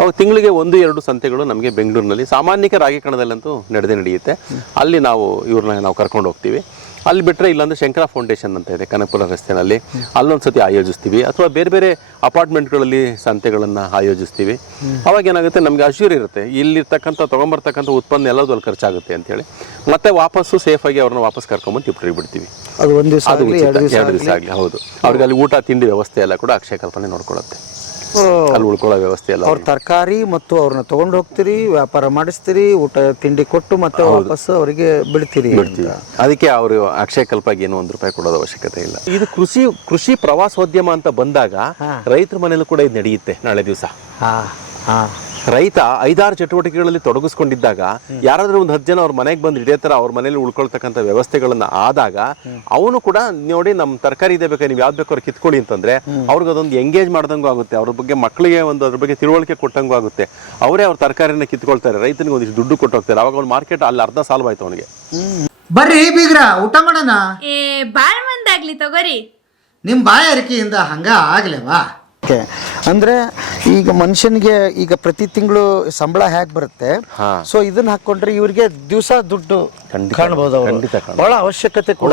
ಅವಾಗ ತಿಂಗಳಿಗೆ 1-2 ಸಂತೆಗಳು ನಮಗೆ ಬೆಂಗಳೂರಿನಲ್ಲಿ ಸಾಮಾನ್ಯಕ್ಕೆ ರಾಗಿ ಕಣದಲ್ಲಂತೂ ನಡೆಯುತ್ತೆ. ಅಲ್ಲಿ ಇವ್ರನ್ನ ನಾವು ಕರ್ಕೊಂಡು ಹೋಗ್ತೀವಿ. ಅಲ್ಲಿ ಬಿಟ್ಟರೆ ಇಲ್ಲಾಂದ್ರೆ ಶಂಕರ ಫೌಂಡೇಶನ್ ಅಂತ ಇದೆ ಕನಕಪುರ ರಸ್ತೆಯಲ್ಲಿ, ಅಲ್ಲೊಂದ್ಸತಿ ಆಯೋಜಿಸ್ತೀವಿ. ಅಥವಾ ಬೇರೆ ಬೇರೆ ಅಪಾರ್ಟ್ಮೆಂಟ್ಗಳಲ್ಲಿ ಸಂತೆಗಳನ್ನು ಆಯೋಜಿಸ್ತೀವಿ. ಅವಾಗ ಏನಾಗುತ್ತೆ, ನಮಗೆ ಅಶ್ಯೂರ್ ಇರುತ್ತೆ ಇಲ್ಲಿರ್ತಕ್ಕಂಥ ತೊಗೊಂಬರ್ತಕ್ಕಂಥ ಉತ್ಪನ್ನ ಎಲ್ಲದೂ ಅಲ್ಲಿ ಖರ್ಚಾಗುತ್ತೆ ಅಂತೇಳಿ. ಮತ್ತೆ ವಾಪಸ್ಸು ಸೇಫಾಗಿ ಅವ್ರನ್ನ ವಾಪಸ್ ಕರ್ಕೊಂಬಂದು ತಿಪ್ಪರಿಗೆ ಬಿಡ್ತೀವಿ. ಅದು 1 ದಿವಸ ಅದು 2 ದಿವಸ ಆಗಲಿ. ಹೌದು, ಅವ್ರಿಗೆ ಅಲ್ಲಿ ಊಟ ತಿಂಡಿ ವ್ಯವಸ್ಥೆ ಎಲ್ಲ ಕೂಡ ಅಕ್ಷಯ ಕಲ್ಪನೆ ನೋಡ್ಕೊಳ್ಳುತ್ತೆ. ಅಲ್ಲಿ ಉಳ್ಕೊಳ್ಳೋ ವ್ಯವಸ್ಥೆ ಎಲ್ಲ. ಅವ್ರ ತರಕಾರಿ ಮತ್ತು ಅವ್ರನ್ನ ತಗೊಂಡು ಹೋಗ್ತೀರಿ, ವ್ಯಾಪಾರ ಮಾಡಿಸ್ತೀರಿ, ಊಟ ತಿಂಡಿ ಕೊಟ್ಟು ಮತ್ತೆ ವಾಪಸ್ ಅವರಿಗೆ ಬಿಡ್ತೀವಿ. ಅದಕ್ಕೆ ಅವರು ಅಕ್ಷಯ ಕಲ್ಪಗೆ ಏನು 1 ರೂಪಾಯಿ ಕೊಡೋದು ಅವಶ್ಯಕತೆ ಇಲ್ಲ. ಇದು ಕೃಷಿ ಪ್ರವಾಸೋದ್ಯಮ ಅಂತ ಬಂದಾಗ ರೈತರ ಮನೆಯಲ್ಲೂ ಕೂಡ ಇದು ನಡೆಯುತ್ತೆ. ನಾಳೆ ದಿವಸ ರೈತ 5-6 ಚಟುವಟಿಕೆಗಳಲ್ಲಿ ತೊಡಗಿಸ್ಕೊಂಡಿದ್ದಾಗ ಯಾರಾದ್ರೂ ಒಂದು 10 ಜನ ಅವ್ರ ಮನೆಗೆ ಬಂದು ಇದೇ ತರ ಅವ್ರ ಮನೇಲಿ ಉಳ್ಕೊಳ್ತಕ್ಕಂಥ ವ್ಯವಸ್ಥೆಗಳನ್ನ ಆದಾಗ ಅವನು ಕೂಡ ನೋಡಿ ನಮ್ಮ ತರಕಾರಿ ಇದೆ ಬೇಕಾದ್ರೆ ನೀವು ಯಾವ್ದು ಬೇಕು ಅವ್ರು ಕಿತ್ಕೊಳ್ಳಿ ಅಂತಂದ್ರೆ ಅವ್ರಿಗೆ ಅದೊಂದು ಎಂಗೇಜ್ ಮಾಡ್ದಂಗೂ ಆಗುತ್ತೆ. ಅವ್ರ ಬಗ್ಗೆ ಮಕ್ಕಳಿಗೆ ಅದ್ರ ಬಗ್ಗೆ ತಿಳುವಳಿಕೆ ಕೊಟ್ಟಂಗೂ ಆಗುತ್ತೆ. ಅವರೇ ಅವ್ರ ತರಕಾರಿನ ಕಿತ್ಕೊಳ್ತಾರೆ, ರೈತನಿಗೆ ಒಂದಿಷ್ಟು ದುಡ್ಡು ಕೊಟ್ಟು ಹೋಗ್ತಾರೆ. ಅವಾಗ ಅವ್ನು ಮಾರ್ಕೆಟ್ ಅಲ್ಲಿ ಅರ್ಧ ಸಾಲ್ವ್ ಆಯ್ತು ಅವನಿಗೆ. ಬರ್ರಿ ಬೀಗ್ರ ಊಟ ಮಾಡೋಣ. ಬಾಳ ಮಂದಾಗ್ಲಿ ತಗೋರಿ. ನಿಮ್ ಬಾಯಾರಿಕೆಯಿಂದ ಹಂಗ ಆಗ್ಲೇವಾ? ಅಂದ್ರೆ ಈಗ ಮನುಷ್ಯನಿಗೆ ಈಗ ಪ್ರತಿ ತಿಂಗಳು ಸಂಬಳ ಹೇಗೆ ಬರುತ್ತೆ, ಸೊ ಇದನ್ನ ಹಾಕೊಂಡ್ರೆ ಇವ್ರಿಗೆ ದಿವಸ ದುಡ್ಡು ಕಾಣಬಹುದು. ಬಹಳ ಅವಶ್ಯಕತೆ ಕೂಡ.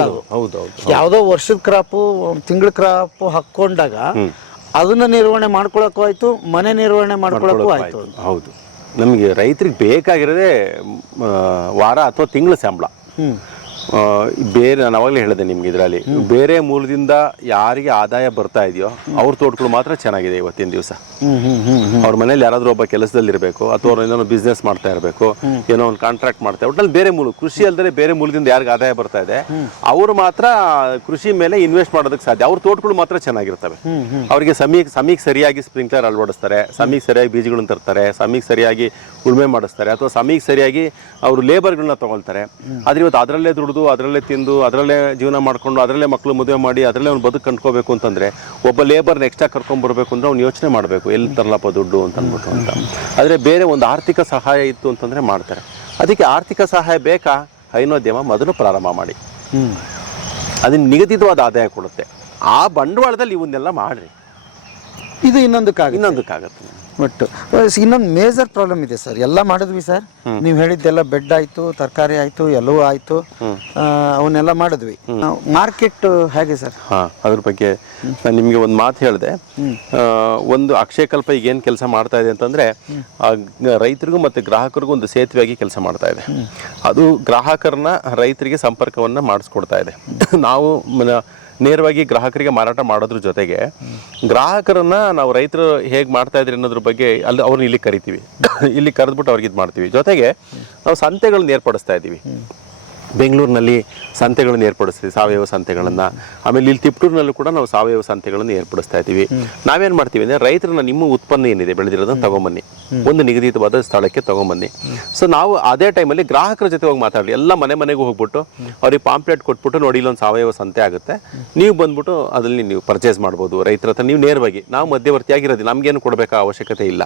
ಯಾವ್ದೋ ವರ್ಷದ ಕ್ರಾಪು ತಿಂಗಳ ಕ್ರಾಪ್ ಹಾಕೊಂಡಾಗ ಅದನ್ನ ನಿರ್ವಹಣೆ ಮಾಡ್ಕೊಳಕ್ಕೂ ಆಯ್ತು, ಮನೆ ನಿರ್ವಹಣೆ ಮಾಡ್ಕೊಳಕ್ಕೂ ಆಯ್ತು. ಹೌದು, ನಮಗೆ ರೈತರಿಗೆ ಬೇಕಾಗಿರೋದೇ ವಾರ ಅಥವಾ ತಿಂಗಳ ಸಂಬಳ. ಬೇರೆ ನಾನು ಅವಾಗಲೇ ಹೇಳಿದೆ ನಿಮ್ಗೆ, ಇದರಲ್ಲಿ ಬೇರೆ ಮೂಲದಿಂದ ಯಾರಿಗೆ ಆದಾಯ ಬರ್ತಾ ಇದೆಯೋ ಅವ್ರ ತೋಟಗಳು ಮಾತ್ರ ಚೆನ್ನಾಗಿದೆ ಇವತ್ತಿನ ದಿವಸ. ಅವ್ರ ಮನೇಲಿ ಯಾರಾದ್ರೂ ಒಬ್ಬ ಕೆಲಸದಲ್ಲಿ ಇರಬೇಕು, ಅಥವಾ ಅವ್ರು ಏನೋ ಬಿಸ್ನೆಸ್ ಮಾಡ್ತಾ ಇರಬೇಕು, ಏನೋ ಒಂದು ಕಾಂಟ್ರಾಕ್ಟ್ ಮಾಡ್ತಾರೆ, ಒಟ್ಟಲ್ಲಿ ಬೇರೆ ಮೂಲ, ಕೃಷಿ ಅಲ್ಲದೆ ಬೇರೆ ಮೂಲದಿಂದ ಯಾರಿಗೆ ಆದಾಯ ಬರ್ತಾ ಇದೆ ಅವರು ಮಾತ್ರ ಕೃಷಿ ಮೇಲೆ ಇನ್ವೆಸ್ಟ್ ಮಾಡೋದಕ್ಕೆ ಸಾಧ್ಯ. ಅವ್ರ ತೋಟಗಳು ಮಾತ್ರ ಚೆನ್ನಾಗಿರ್ತವೆ. ಅವರಿಗೆ ಸಮಯಕ್ಕೆ ಸರಿಯಾಗಿ ಸ್ಪ್ರಿಂಕ್ಲರ್ ಅಳವಡಿಸ್ತಾರೆ, ಸಮಯಕ್ಕೆ ಸರಿಯಾಗಿ ಬೀಜಗಳನ್ನ ತರ್ತಾರೆ, ಸಮಯಕ್ಕೆ ಸರಿಯಾಗಿ ಉಳುಮೆ ಮಾಡಿಸ್ತಾರೆ, ಅಥವಾ ಸಮಯಕ್ಕೆ ಸರಿಯಾಗಿ ಅವರು ಲೇಬರ್ಗಳನ್ನ ತಗೊಳ್ತಾರೆ. ಆದ್ರೆ ಇವತ್ತು ಅದರಲ್ಲೇ ದುಡಿದು, ಅದರಲ್ಲೇ ತಿಂದು, ಅದರಲ್ಲೇ ಜೀವನ ಮಾಡ್ಕೊಂಡು, ಅದರಲ್ಲೇ ಮಕ್ಕಳು ಮದುವೆ ಮಾಡಿ, ಅದರಲ್ಲೇ ಅವ್ನು ಬದುಕು ಕಂಡ್ಕೋಬೇಕು ಅಂತಂದ್ರೆ ಒಬ್ಬ ಲೇಬರ್ನ ಎಕ್ಸ್ಟ್ರಾ ಕರ್ಕೊಂಡ್ಬರ್ಬೇಕು ಅಂದ್ರೆ ಅವ್ನು ಯೋಚನೆ ಮಾಡಬೇಕು, ಎಲ್ಲಿ ತರಲಪ್ಪ ದುಡ್ಡು ಅಂತ ಅಂದ್ಬಿಟ್ಟು ಅಂತ. ಆದರೆ ಬೇರೆ ಒಂದು ಆರ್ಥಿಕ ಸಹಾಯ ಇತ್ತು ಅಂತಂದ್ರೆ ಮಾಡ್ತಾರೆ. ಅದಕ್ಕೆ ಆರ್ಥಿಕ ಸಹಾಯ ಬೇಕಾ, ಹೈನೋದ್ಯಮ ಮೊದಲು ಪ್ರಾರಂಭ ಮಾಡಿ, ಅದನ್ನ ನಿಗದಿತವಾದ ಆದಾಯ ಕೊಡುತ್ತೆ. ಆ ಬಂಡವಾಳದಲ್ಲಿ ಇವನ್ನೆಲ್ಲ ಮಾಡ್ರಿ. ಇದು ಇನ್ನೊಂದಕ್ಕಾಗತ್ತೆ. ಬಟ್ ಇನ್ನೊಂದು ಮೇಜರ್ ಪ್ರಾಬ್ಲಮ್ ಇದೆ ಸರ್. ಎಲ್ಲ ಮಾಡಿದ್ವಿ ಸರ್, ನೀವು ಹೇಳಿದ್ದೆಲ್ಲ ಬೆಡ್ ಆಯ್ತು, ತರಕಾರಿ ಆಯ್ತು, ಎಲ್ಲವೂ ಆಯ್ತು, ಅವನ್ನೆಲ್ಲ ಮಾಡಿದ್ವಿ. ಮಾರ್ಕೆಟ್ ಹೇಗೆ ಸರ್? ಅದ್ರ ಬಗ್ಗೆ ನಾನು ನಿಮಗೆ ಒಂದು ಮಾತು ಹೇಳಿದೆ. ಒಂದು ಅಕ್ಷಯ ಕಲ್ಪ ಈಗ ಏನು ಕೆಲಸ ಮಾಡ್ತಾ ಇದೆ ಅಂತಂದ್ರೆ ರೈತರಿಗೂ ಮತ್ತು ಗ್ರಾಹಕರಿಗೂ ಒಂದು ಸೇತುವೆಯಾಗಿ ಕೆಲಸ ಮಾಡ್ತಾ ಇದೆ. ಅದು ಗ್ರಾಹಕರನ್ನ ರೈತರಿಗೆ ಸಂಪರ್ಕವನ್ನ ಮಾಡಿಸ್ಕೊಡ್ತಾ ಇದೆ. ನಾವು ನೇರವಾಗಿ ಗ್ರಾಹಕರಿಗೆ ಮಾರಾಟ ಮಾಡೋದ್ರ ಜೊತೆಗೆ ಗ್ರಾಹಕರನ್ನ ನಾವು ರೈತರು ಹೇಗೆ ಮಾಡ್ತಾ ಇದ್ರಿ ಅನ್ನೋದ್ರ ಬಗ್ಗೆ ಅಲ್ಲಿ ಅವ್ರನ್ನ ಇಲ್ಲಿ ಕರಿತೀವಿ. ಇಲ್ಲಿ ಕರೆದ್ಬಿಟ್ಟು ಅವ್ರಿಗೆ ಇದು ಮಾಡ್ತೀವಿ. ಜೊತೆಗೆ ನಾವು ಸಂತೆಗಳನ್ನ ಏರ್ಪಡಿಸ್ತಾ ಇದ್ದೀವಿ. ಬೆಂಗಳೂರಿನಲ್ಲಿ ಸಂತೆಗಳನ್ನು ಏರ್ಪಡಿಸ್ತೀವಿ, ಸಾವಯವ ಸಂತೆಗಳನ್ನು. ಆಮೇಲೆ ಇಲ್ಲಿ ತಿಪ್ಟೂರಿನಲ್ಲೂ ಕೂಡ ನಾವು ಸಾವಯವ ಸಂತೆಗಳನ್ನು ಏರ್ಪಡಿಸ್ತಾ ಇದ್ದೀವಿ. ನಾವೇನು ಮಾಡ್ತೀವಿ ಅಂದರೆ ರೈತರನ್ನ ನಿಮ್ಮ ಉತ್ಪನ್ನ ಏನಿದೆ ಬೆಳೆದಿರೋದನ್ನ ತಗೊಂಬನ್ನಿ, ಒಂದು ನಿಗದಿತವಾದ ಸ್ಥಳಕ್ಕೆ ತಗೊಂಬನ್ನಿ. ಸೊ ನಾವು ಅದೇ ಟೈಮಲ್ಲಿ ಗ್ರಾಹಕರ ಜೊತೆ ಹೋಗಿ ಮಾತಾಡಲಿ. ಎಲ್ಲ ಮನೆಗೂ ಹೋಗ್ಬಿಟ್ಟು ಅವ್ರಿಗೆ ಪಾಂಪ್ಲೆಟ್ ಕೊಟ್ಬಿಟ್ಟು ನೋಡಿ ಇಲ್ಲೊಂದು ಸಾವಯವ ಸಂತೆ ಆಗುತ್ತೆ, ನೀವು ಬಂದ್ಬಿಟ್ಟು ಅದರಲ್ಲಿ ನೀವು ಪರ್ಚೇಸ್ ಮಾಡ್ಬೋದು. ರೈತರ ಹತ್ರ ನೀವು ನೇರವಾಗಿ, ನಾವು ಮಧ್ಯವರ್ತಿಯಾಗಿರೋದು, ನಮಗೇನು ಕೊಡಬೇಕಾ ಅವಶ್ಯಕತೆ ಇಲ್ಲ.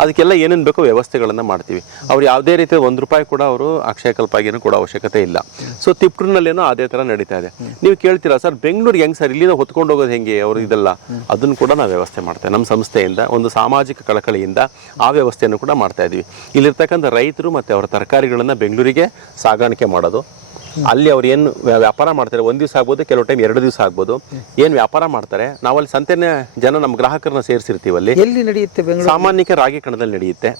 ಅದಕ್ಕೆಲ್ಲ ಏನೇನು ಬೇಕೋ ವ್ಯವಸ್ಥೆಗಳನ್ನು ಮಾಡ್ತೀವಿ. ಅವ್ರು ಯಾವುದೇ ರೀತಿಯ 1 ರೂಪಾಯಿ ಕೂಡ ಅವರು ಅಕ್ಷಯ ಕಲ್ಪಾಗೇನು ಕೊಡೋ ಅವಶ್ಯಕತೆ ಇಲ್ಲ. ಸೊ ತಿಪ್ಟೂರಿನಲ್ಲೇನೋ ಅದೇ ತರ ನಡೀತಾ ಇದೆ. ನೀವು ಕೇಳ್ತೀರಾ ಸರ್ ಬೆಂಗಳೂರಿಗೆ ಹೆಂಗ್ ಸರ್, ಇಲ್ಲಿಂದ ಹೊತ್ಕೊಂಡು ಹೋಗೋದು ಹೆಂಗೆ ಅವರು ಇದೆಲ್ಲ, ಅದನ್ನು ಕೂಡ ನಾವು ವ್ಯವಸ್ಥೆ ಮಾಡ್ತೇವೆ. ನಮ್ಮ ಸಂಸ್ಥೆಯಿಂದ ಒಂದು ಸಾಮಾಜಿಕ ಕಳಕಳಿಯಿಂದ ಆ ವ್ಯವಸ್ಥೆಯನ್ನು ಕೂಡ ಮಾಡ್ತಾ ಇದೀವಿ. ಇಲ್ಲಿರ್ತಕ್ಕಂಥ ರೈತರು ಮತ್ತೆ ಅವರ ತರಕಾರಿಗಳನ್ನ ಬೆಂಗಳೂರಿಗೆ ಸಾಗಾಣಿಕೆ ಮಾಡೋದು, ಅಲ್ಲಿ ಅವ್ರು ಏನು ವ್ಯಾಪಾರ ಮಾಡ್ತಾರೆ, 1 ದಿವಸ ಆಗ್ಬೋದು, ಕೆಲವು ಟೈಮ್ 2 ದಿವಸ ಆಗ್ಬೋದು, ಏನು ವ್ಯಾಪಾರ ಮಾಡ್ತಾರೆ ನಾವಲ್ಲಿ ಸಂತೆನ ಜನ ನಮ್ಮ ಗ್ರಾಹಕರನ್ನ ಸೇರಿಸಿರ್ತೀವಿ. ಅಲ್ಲಿ ಎಲ್ಲಿ ನಡೆಯುತ್ತೆ? ಸಾಮಾನ್ಯಕ್ಕೆ ರಾಗಿ ಕಣದಲ್ಲಿ ನಡೆಯುತ್ತೆ.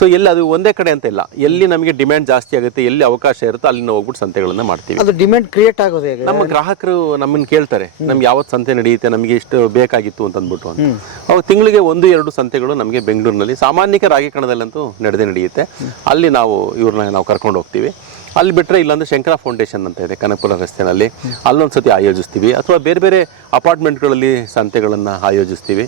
ಸೊ ಎಲ್ಲಿ ಅದು ಒಂದೇ ಕಡೆ ಅಂತ ಇಲ್ಲ, ಎಲ್ಲಿ ನಮಗೆ ಡಿಮ್ಯಾಂಡ್ ಜಾಸ್ತಿ ಆಗುತ್ತೆ, ಎಲ್ಲಿ ಅವಕಾಶ ಇರುತ್ತೋ ಅಲ್ಲಿ ನಾವು ಹೋಗ್ಬಿಟ್ಟು ಸಂತೆಗಳನ್ನ ಮಾಡ್ತೀವಿ. ಅದು ಡಿಮ್ಯಾಂಡ್ ಕ್ರಿಯೇಟ್ ಆಗೋದು ಹೇಗೆ? ನಮ್ಮ ಗ್ರಾಹಕರು ನಮ್ಮನ್ನು ಕೇಳ್ತಾರೆ, ನಮ್ಗೆ ಯಾವತ್ತು ಸಂತೆ ನಡೆಯುತ್ತೆ, ನಮಗೆ ಇಷ್ಟು ಬೇಕಾಗಿತ್ತು ಅಂತ ಅಂದ್ಬಿಟ್ಟು ಅಂತ. ಅವಾಗ ತಿಂಗಳಿಗೆ 1-2 ಸಂತೆಗಳು ನಮಗೆ ಬೆಂಗಳೂರಿನಲ್ಲಿ ಸಾಮಾನ್ಯಕ್ಕೆ ರಾಗಿ ಕಣದಲ್ಲಂತೂ ನಡೆಯುತ್ತೆ. ಅಲ್ಲಿ ಇವ್ರನ್ನ ನಾವು ಕರ್ಕೊಂಡು ಹೋಗ್ತೀವಿ. ಅಲ್ಲಿ ಬಿಟ್ಟರೆ ಇಲ್ಲಾಂದ್ರೆ ಶಂಕರ ಫೌಂಡೇಶನ್ ಅಂತ ಇದೆ ಕನಕಪುರ ರಸ್ತೆಯಲ್ಲಿ, ಅಲ್ಲೊಂದ್ಸತಿ ಆಯೋಜಿಸ್ತೀವಿ. ಅಥವಾ ಬೇರೆ ಬೇರೆ ಅಪಾರ್ಟ್ಮೆಂಟ್ಗಳಲ್ಲಿ ಸಂತೆಗಳನ್ನು ಆಯೋಜಿಸ್ತೀವಿ.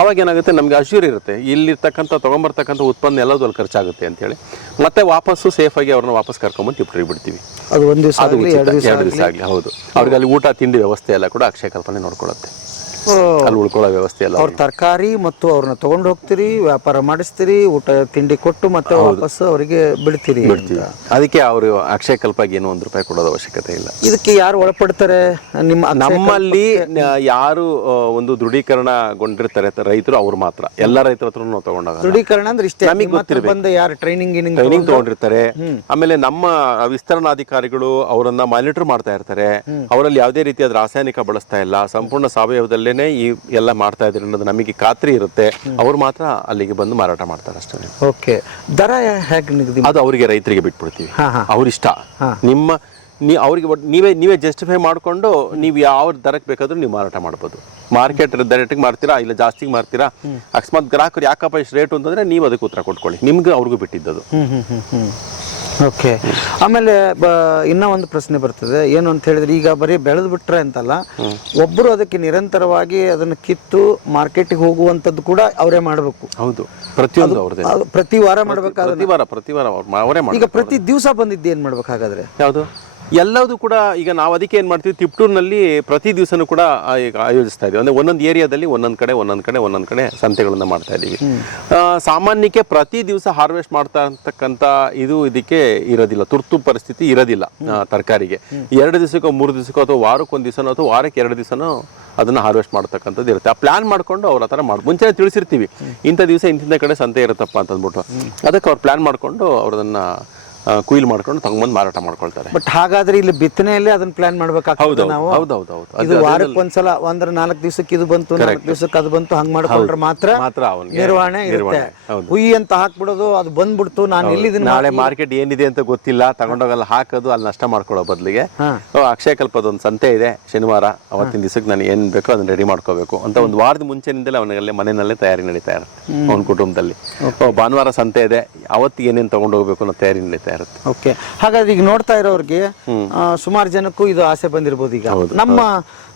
ಅವಾಗ ಏನಾಗುತ್ತೆ, ನಮಗೆ ಅಶ್ಯೂರ್ ಇರುತ್ತೆ ಇಲ್ಲಿರ್ತಕ್ಕಂಥ ತೊಗೊಂಬರ್ತಕ್ಕಂಥ ಉತ್ಪನ್ನ ಎಲ್ಲದೂ ಅಲ್ಲಿ ಖರ್ಚಾಗುತ್ತೆ ಅಂತೇಳಿ. ಮತ್ತೆ ವಾಪಸ್ಸು ಸೇಫಾಗಿ ಅವ್ರನ್ನ ವಾಪಸ್ ಕರ್ಕೊಂಬಂದು ತಿಪ್ಪರಿಗೆ ಬಿಡ್ತೀವಿ. ಅದು 1 ದಿವಸ 2 ದಿವಸ ಆಗಲಿ. ಹೌದು, ಅವ್ರಿಗೆ ಅಲ್ಲಿ ಊಟ ತಿಂಡಿ ವ್ಯವಸ್ಥೆ ಎಲ್ಲ ಕೂಡ ಅಕ್ಷಯ ಕಲ್ಪನೆ ನೋಡ್ಕೊಳ್ಳುತ್ತೆ. ಅಲ್ಲಿ ಉಳ್ಕೊಳ್ಳೋ ವ್ಯವಸ್ಥೆ ಎಲ್ಲ ಅವ್ರ ತರಕಾರಿ ಮತ್ತು ಅವ್ರನ್ನ ತಗೊಂಡು ಹೋಗ್ತೀರಿ, ವ್ಯಾಪಾರ ಮಾಡಿಸ್ತೀರಿ, ಊಟ ತಿಂಡಿ ಕೊಟ್ಟು ಮತ್ತೆ ವಾಪಸ್ ಅವರಿಗೆ ಬಿಡ್ತೀರಿ. ಅದಕ್ಕೆ ಅವರು ಅಕ್ಷಯ ಕಲ್ಪಗೆ ಏನು ₹1 ಕೊಡೋದು ಅವಶ್ಯಕತೆ ಇಲ್ಲ. ಇದಕ್ಕೆ ಯಾರು ಒಳಪಡ್ತಾರೆ? ನಮ್ಮಲ್ಲಿ ಯಾರು ಒಂದು ದೃಢೀಕರಣಗೊಂಡಿರ್ತಾರೆ ರೈತರು, ಅವ್ರು ಮಾತ್ರ. ಎಲ್ಲ ರೈತರ ಹತ್ರ ನಾವು ತಗೊಂಡಾಗ ದೃಢೀಕರಣ ಅಂದ್ರೆ ಇಷ್ಟೇ, ನಮಗೆ ಗೊತ್ತಿರಬೇಕು. ಯಾರು ಟ್ರೈನಿಂಗ್ ತಗೊಂಡಿರ್ತಾರೆ. ಆಮೇಲೆ ನಮ್ಮ ವಿಸ್ತರಣಾಧಿಕಾರಿಗಳು ಅವರನ್ನ ಮಾನಿಟರ್ ಮಾಡ್ತಾ ಇರ್ತಾರೆ. ಅವರಲ್ಲಿ ಯಾವುದೇ ರೀತಿಯಾದ ರಾಸಾಯನಿಕ ಬಳಸ್ತಾ ಇಲ್ಲ, ಸಂಪೂರ್ಣ ಸಾವಯವದಲ್ಲೇನೆ ಈ ಎಲ್ಲ ಮಾಡ್ತಾ ಇದ್ದಾರೆ ಅನ್ನೋದು ನಮಗೆ ಖಾತ್ರಿ ಇರುತ್ತೆ. ಅವ್ರು ಮಾತ್ರ ಅಲ್ಲಿಗೆ ಬಂದು ಮಾರಾಟ ಮಾಡ್ತಾರೆ ಅಷ್ಟೇ. ಓಕೆ, ದರ ಹೇಗೆ ನಿಗದಿ? ಅದು ಅವರಿಗೆ ರೈತರಿಗೆ ಬಿಟ್ಬಿಡ್ತೀವಿ, ಅವ್ರಿಷ್ಟ. ಅವ್ರಿಗೆ ನೀವೇ ಜಸ್ಟಿಫೈ ಮಾಡ್ಕೊಂಡು ನೀವು ಯಾವ ದರಕ್ಕೆ ಬೇಕಾದ್ರೂ ನೀವು ಮಾರಾಟ ಮಾಡ್ಬೋದು. ಮಾರ್ಕೆಟ್ ಡೈರೆಕ್ಟಿಗೆ ಮಾರ್ತೀರಾ ಇಲ್ಲ ಜಾಸ್ತಿಗೆ ಮಾರ್ತೀರಾ, ಅಕಸ್ಮಾತ್ ಗ್ರಾಹಕರು ಯಾಕಪ್ಪ ಇಷ್ಟು ರೇಟು ಅಂತಂದ್ರೆ ನೀವು ಅದಕ್ಕೆ ಉತ್ತರ ಕೊಟ್ಕೊಳ್ಳಿ, ನಿಮ್ಗೆ ಅವ್ರಿಗೂ ಬಿಟ್ಟಿದ್ದದು. ಓಕೆ. ಆಮೇಲೆ ಇನ್ನೂ ಒಂದು ಪ್ರಶ್ನೆ ಬರ್ತದೆ, ಏನು ಅಂತ ಹೇಳಿದ್ರೆ, ಈಗ ಬರೀ ಬೆಳೆದು ಬಿಟ್ರೆ ಅಂತಲ್ಲ, ಒಬ್ಬರು ಅದಕ್ಕೆ ನಿರಂತರವಾಗಿ ಅದನ್ನು ಕಿತ್ತು ಮಾರ್ಕೆಟಿಗೆ ಹೋಗುವಂಥದ್ದು ಕೂಡ ಅವರೇ ಮಾಡಬೇಕು. ಹೌದು, ಪ್ರತಿಯೊಂದು ಅವ್ರದ್ದೇ. ಪ್ರತಿ ವಾರ ಮಾಡ್ಬೇಕಾದ್ರೆ ಪ್ರತಿ ವಾರ ಅವರೇ ಮಾಡಿ. ಈಗ ಪ್ರತಿ ದಿವಸ ಬಂದಿದ್ದು ಏನು ಮಾಡ್ಬೇಕಾಗಾದ್ರೆ? ಯಾವುದು ಎಲ್ಲದೂ ಕೂಡ ಈಗ ನಾವು ಅದಕ್ಕೆ ಏನು ಮಾಡ್ತೀವಿ, ತಿಪ್ಟೂರಿನಲ್ಲಿ ಪ್ರತಿ ದಿವಸನೂ ಕೂಡ ಈಗ ಆಯೋಜಿಸ್ತಾ ಇದ್ದೀವಿ. ಅಂದರೆ ಒಂದೊಂದು ಏರಿಯಾದಲ್ಲಿ ಒಂದೊಂದು ಕಡೆ ಸಂತೆಗಳನ್ನು ಮಾಡ್ತಾ ಇದ್ದೀವಿ. ಸಾಮಾನ್ಯಕ್ಕೆ ಪ್ರತಿ ದಿವಸ ಹಾರ್ವೆಸ್ಟ್ ಮಾಡ್ತಾ ಇರ್ತಕ್ಕಂಥ ಇದಕ್ಕೆ ಇರೋದಿಲ್ಲ, ತುರ್ತು ಪರಿಸ್ಥಿತಿ ಇರೋದಿಲ್ಲ. ತರಕಾರಿಗೆ 2 ದಿವಸಕ್ಕೋ 3 ದಿವಸಕ್ಕೋ ಅಥವಾ ವಾರಕ್ಕೊಂದು ದಿವಸನೋ ಅಥವಾ ವಾರಕ್ಕೆ 2 ದಿವಸನೋ ಅದನ್ನ ಹಾರ್ವೆಸ್ಟ್ ಮಾಡ್ತಕ್ಕಂಥದ್ದು ಇರುತ್ತೆ. ಆ ಪ್ಲಾನ್ ಮಾಡ್ಕೊಂಡು ಅವ್ರ ಹತ್ರ ಮುಂಚೆ ತಿಳಿಸಿರ್ತೀವಿ, ಇಂಥ ದಿವಸ ಇಂಥ ಕಡೆ ಸಂತೆ ಇರುತ್ತಪ್ಪ ಅಂತ ಅಂದ್ಬಿಟ್ಟು. ಅದಕ್ಕೆ ಅವ್ರು ಪ್ಲಾನ್ ಮಾಡ್ಕೊಂಡು ಅವ್ರದನ್ನ ಕುಯ್ಲ್ ಮಾಡ್ಕೊಂಡು ತಗೊಂಡ್ಬಂದು ಮಾರಾಟ ಮಾಡ್ಕೊಳ್ತಾರೆ. ಬಟ್ ಹಾಗಾದ್ರೆ ಇಲ್ಲಿ ಬಿತ್ತನೆಯಲ್ಲೇ ಅದನ್ನ ಪ್ಲಾನ್ ಮಾಡ್ಬೇಕಾಗ್ತದೆ ನಾವು. ಇದು ವಾರಕ್ಕೆ ಒಂದ್ಸಲ, ಅಂದ್ರೆ 4 ದಿವಸಕ್ಕೆ ಇದು ಬಂತು, 4 ದಿವಸಕ್ಕೆ ಅದು ಬಂತು, ಹಂಗ್ ಮಾಡ್ಕೊಂಡ್ರೆ ಮಾತ್ರ ನಿರ್ವಹಣೆ ಇರುತ್ತೆ. ಹುಯಿ ಅಂತ ಹಾಕ್ಬಿಡೋದು, ಅದು ಬಂದ್ಬಿಡ್ತು, ನಾನು ಎಲ್ಲಿದ್ದೀನಿ, ನಾಳೆ ಮಾರ್ಕೆಟ್ ಏನಿದೆ ಅಂತ ಗೊತ್ತಿಲ್ಲ, ತಗೊಂಡೋಗಲ್ಲ ಹಾಕೋದು, ಅಲ್ಲಿ ನಷ್ಟ ಮಾಡ್ಕೊಳ್ಳೋ ಬದಲಿಗೆ ಅಕ್ಷಯ ಕಲ್ಪದ ಒಂದು ಸಂತೆ ಇದೆ ಶನಿವಾರ, ಅವತ್ತಿನ ದಿವಸಕ್ಕೆ ನಾನು ಏನ್ ಬೇಕೋ ಅದನ್ನ ರೆಡಿ ಮಾಡ್ಕೋಬೇಕು ಅಂತ ಒಂದು ವಾರದ ಮುಂಚೆನಿಂದಲೇ ಅವನಿಗಲ್ಲೇ ಮನೆಯಲ್ಲೇ ತಯಾರಿ ನಡೀತಾ ಇರುತ್ತೆ. ಅವನ ಕುಟುಂಬದಲ್ಲಿ ಭಾನುವಾರ ಸಂತೆ ಇದೆ, ಅವತ್ತಿಗೆ ಏನೇನು ತಗೊಂಡೋಗ್ಬೇಕು ಅನ್ನೋ ತಯಾರಿ ನಡೀತಾ ಇರುತ್ತೆ. ಓಕೆ, ಹಾಗಾದ್ರೆ ಈಗ ನೋಡ್ತಾ ಇರೋರಿಗೆ ಸುಮಾರು ಜನಕ್ಕೂ ಇದು ಆಸೆ ಬಂದಿರ್ಬೋದು. ಈಗ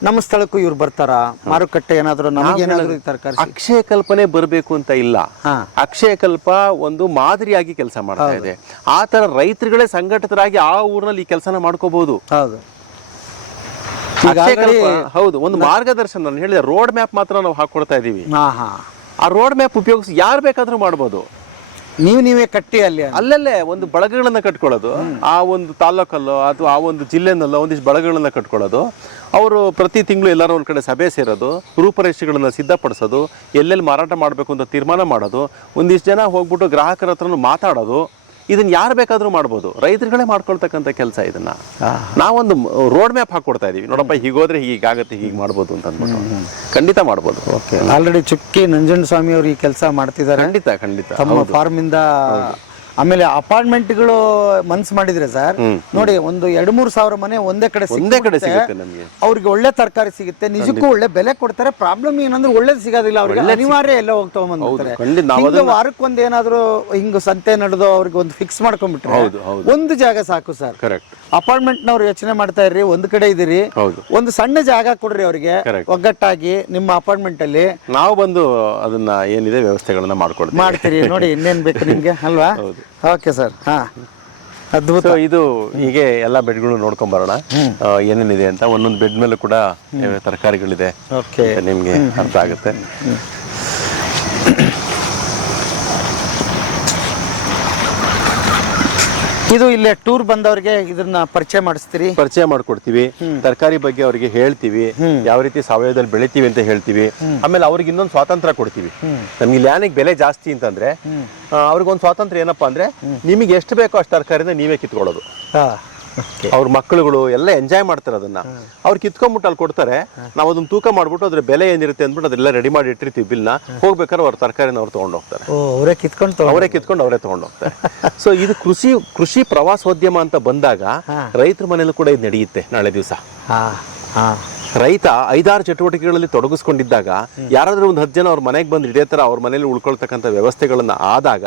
ನಮ್ಮ ಸ್ಥಳಕ್ಕೂ ಇವ್ರು ಬರ್ತಾರ, ಮಾರುಕಟ್ಟೆ ಏನಾದ್ರು ನಮಗೇನಾದ್ರು ತರಕಾರಿ ಅಕ್ಷಯ ಕಲ್ಪನೆ ಬರಬೇಕು ಅಂತ ಇಲ್ಲ. ಅಕ್ಷಯ ಕಲ್ಪ ಒಂದು ಮಾದರಿಯಾಗಿ ಕೆಲಸ ಮಾಡ್ತಾ ಇದೆ. ಆ ತರ ರೈತರುಗಳೇ ಸಂಘಟಿತರಾಗಿ ಆ ಊರಿನಲ್ಲಿ ಈ ಕೆಲಸನ ಮಾಡ್ಕೋಬಹುದು. ಹೌದು, ಒಂದು ಮಾರ್ಗದರ್ಶನ, ನಾನು ಹೇಳಿದೆ ರೋಡ್ ಮ್ಯಾಪ್ ಮಾತ್ರ ನಾವು ಹಾಕೊಡ್ತಾ ಇದೀವಿ. ಆ ರೋಡ್ ಮ್ಯಾಪ್ ಉಪಯೋಗಿಸಿ ಯಾರು ಬೇಕಾದ್ರೂ ಮಾಡ್ಬೋದು. ನೀವೇ ಕಟ್ಟಿ ಅಲ್ಲಲ್ಲೇ ಒಂದು ಬಳಗಗಳನ್ನ ಕಟ್ಕೊಳ್ಳೋದು, ಆ ಒಂದು ತಾಲೂಕಲ್ಲೋ ಅಥವಾ ಆ ಒಂದು ಜಿಲ್ಲೆನಲ್ಲೋ ಒಂದಿಷ್ಟು ಬಳಗಗಳನ್ನ ಕಟ್ಕೊಳ್ಳೋದು, ಅವರು ಪ್ರತಿ ತಿಂಗಳು ಎಲ್ಲರೂ ಒಂದು ಕಡೆ ಸಭೆ ಸೇರೋದು, ರೂಪರೇಷೆಗಳನ್ನ ಸಿದ್ಧಪಡಿಸೋದು, ಎಲ್ಲೆಲ್ಲಿ ಮಾರಾಟ ಮಾಡಬೇಕು ಅಂತ ತೀರ್ಮಾನ ಮಾಡೋದು, ಒಂದಿಷ್ಟು ಜನ ಹೋಗ್ಬಿಟ್ಟು ಗ್ರಾಹಕರ ಹತ್ರನೂ ಮಾತಾಡೋದು. ಇದನ್ನ ಯಾರು ಬೇಕಾದ್ರೂ ಮಾಡ್ಬೋದು, ರೈತರುಗಳೇ ಮಾಡ್ಕೊಳ್ತಕ್ಕಂಥ ಕೆಲಸ. ಇದನ್ನ ನಾವೊಂದು ರೋಡ್ ಮ್ಯಾಪ್ ಹಾಕೊಡ್ತಾ ಇದೀವಿ, ನೋಡಪ್ಪ ಹೀಗೋದ್ರೆ ಹೀಗಾಗತ್ತೆ, ಹೀಗೆ ಮಾಡ್ಬೋದು ಅಂತ ಅಂದ್ಬಿಟ್ಟು ಖಂಡಿತ ಮಾಡ್ಬೋದು. ಓಕೆ, ಆಲ್ರೆಡಿ ಚುಕ್ಕಿ ನಂಜನಸ್ವಾಮಿ ಅವರು ಈ ಕೆಲಸ ಮಾಡ್ತಿದ್ದಾರೆ. ಖಂಡಿತ ತಮ್ಮ ಫಾರ್ಮ್ ಇಂದ. ಆಮೇಲೆ ಅಪಾರ್ಟ್ಮೆಂಟ್ಗಳು ಮನ್ಸು ಮಾಡಿದ್ರೆ ಸರ್, ನೋಡಿ, ಒಂದು 2-3 ಸಾವಿರ ಮನೆ ಒಂದೇ ಕಡೆ ಸಿಗುತ್ತೆ ನಮಗೆ. ಅವ್ರಿಗೆ ಒಳ್ಳೆ ತರಕಾರಿ ಸಿಗುತ್ತೆ, ನಿಜಕ್ಕೂ ಒಳ್ಳೆ ಬೆಲೆ ಕೊಡ್ತಾರೆ. ಪ್ರಾಬ್ಲಮ್ ಏನಂದ್ರೆ ಒಳ್ಳೇದು ಸಿಗೋದಿಲ್ಲ ಅವ್ರಿಗೆ, ಅನಿವಾರ್ಯ ಎಲ್ಲ ಹೋಗಿ ತಗೊಂಡ್ಬಂದ್ಬಿಡ್ತಾರೆ. ವಾರಕ್ಕೊಂದು ಏನಾದ್ರು ಹಿಂಗ ಸಂತೆ ನಡೆದು ಅವ್ರಿಗೆ ಒಂದು ಫಿಕ್ಸ್ ಮಾಡ್ಕೊಂಡ್ಬಿಟ್ರೆ ಒಂದು ಜಾಗ ಸಾಕು ಸರ್. ಕರೆಕ್ಟ್. ಅಪಾರ್ಟ್ಮೆಂಟ್ ನವ್ರು ಯೋಚನೆ ಮಾಡ್ತಾ ಇರ್ರಿ, ಒಂದ್ ಕಡೆ ಇದೀರಿ, ಒಂದು ಸಣ್ಣ ಜಾಗ ಕೊಡ್ರಿ ಅವ್ರಿಗೆ ಒಗ್ಗಟ್ಟಾಗಿ ನಿಮ್ಮ ಅಪಾರ್ಟ್ಮೆಂಟ್ ಅಲ್ಲಿ. ನಾವು ಬಂದು ಅದನ್ನ ಏನಿದೆ ವ್ಯವಸ್ಥೆಗಳನ್ನ ಮಾಡ್ತೀರಿ. ನೋಡಿ, ಇನ್ನೇನ್ ಬೇಕು ನಿಮ್ಗೆ ಅಲ್ವಾ? Okay sir. ಅದ್ಭುತ. ಇದು ಹೀಗೆ ಎಲ್ಲಾ ಬೆಡ್ಗಳು ನೋಡ್ಕೊಂಡ್ ಬರೋಣ ಏನೇನಿದೆ ಅಂತ. ಒಂದೊಂದು ಬೆಡ್ ಮೇಲೂ ಕೂಡ ತರಕಾರಿಗಳಿದೆ, ನಿಮ್ಗೆ ಅರ್ಥ ಆಗುತ್ತೆ. ಇದು ಇಲ್ಲೇ ಟೂರ್ ಬಂದವರಿಗೆ ಇದನ್ನ ಪರಿಚಯ ಮಾಡಿಸ್ತೀರಿ? ಪರಿಚಯ ಮಾಡ್ಕೊಡ್ತೀವಿ, ತರಕಾರಿ ಬಗ್ಗೆ ಅವರಿಗೆ ಹೇಳ್ತೀವಿ, ಯಾವ ರೀತಿ ಸಾವಯವದಲ್ಲಿ ಬೆಳಿತೀವಿ ಅಂತ ಹೇಳ್ತೀವಿ. ಆಮೇಲೆ ಅವ್ರಿಗೆ ಇನ್ನೊಂದು ಸ್ವಾತಂತ್ರ್ಯ ಕೊಡ್ತೀವಿ. ನಮ್ಗೆ ಇಲ್ಲಿ ಯಾನಿಗೆ ಬೆಲೆ ಜಾಸ್ತಿ ಅಂತಂದ್ರೆ ಅವ್ರಿಗೊಂದು ಸ್ವಾತಂತ್ರ್ಯ ಏನಪ್ಪಾ ಅಂದ್ರೆ, ನಿಮಗೆ ಎಷ್ಟು ಬೇಕೋ ಅಷ್ಟು ತರಕಾರಿನ ನೀವೇ ಕಿತ್ಕೊಳ್ಳೋದು. ಅವ್ರ ಮಕ್ಕಳುಗಳು ಎಲ್ಲ ಎಂಜಾಯ್ ಮಾಡ್ತಾರೆ ಅದನ್ನ. ಅವ್ರು ಕಿತ್ಕೊಂಡ್ಬಿಟ್ಟು ಅಲ್ಲಿ ಕೊಡ್ತಾರೆ, ನಾವು ಅದನ್ನ ತೂಕ ಮಾಡ್ಬಿಟ್ಟು ಅದ್ರ ಬೆಲೆ ಏನಿರುತ್ತೆ ಅಂದ್ಬಿಟ್ಟು ಅದೆಲ್ಲ ರೆಡಿ ಮಾಡಿ ಇಟ್ಟಿರ್ತೀವಿ ಬಿಲ್ನ. ಹೋಗ್ಬೇಕಾದ್ರೆ ಅವ್ರ ತರಕಾರಿನ ಅವ್ರು ತಗೊಂಡು ಹೋಗ್ತಾರೆ, ಅವರೇ ಕಿತ್ಕೊಂಡು ಅವರೇ ತಗೊಂಡು ಹೋಗ್ತಾರೆ. ಸೊ ಇದು ಕೃಷಿ ಪ್ರವಾಸೋದ್ಯಮ ಅಂತ ಬಂದಾಗ ರೈತರ ಮನೇಲೂ ಕೂಡ ಇದು ನಡೆಯುತ್ತೆ. ನಾಳೆ ದಿವಸ ರೈತ 5-6 ಚಟುವಟಿಕೆಗಳಲ್ಲಿ ತೊಡಗಿಸ್ಕೊಂಡಿದ್ದಾಗ, ಯಾರಾದ್ರೂ ಒಂದು 10 ಜನ ಅವ್ರ ಮನೆಗೆ ಬಂದು ಇದೇ ತರ ಅವ್ರ ಮನೇಲಿ ಉಳ್ಕೊಳ್ತಕ್ಕಂಥ ವ್ಯವಸ್ಥೆಗಳನ್ನ ಆದಾಗ,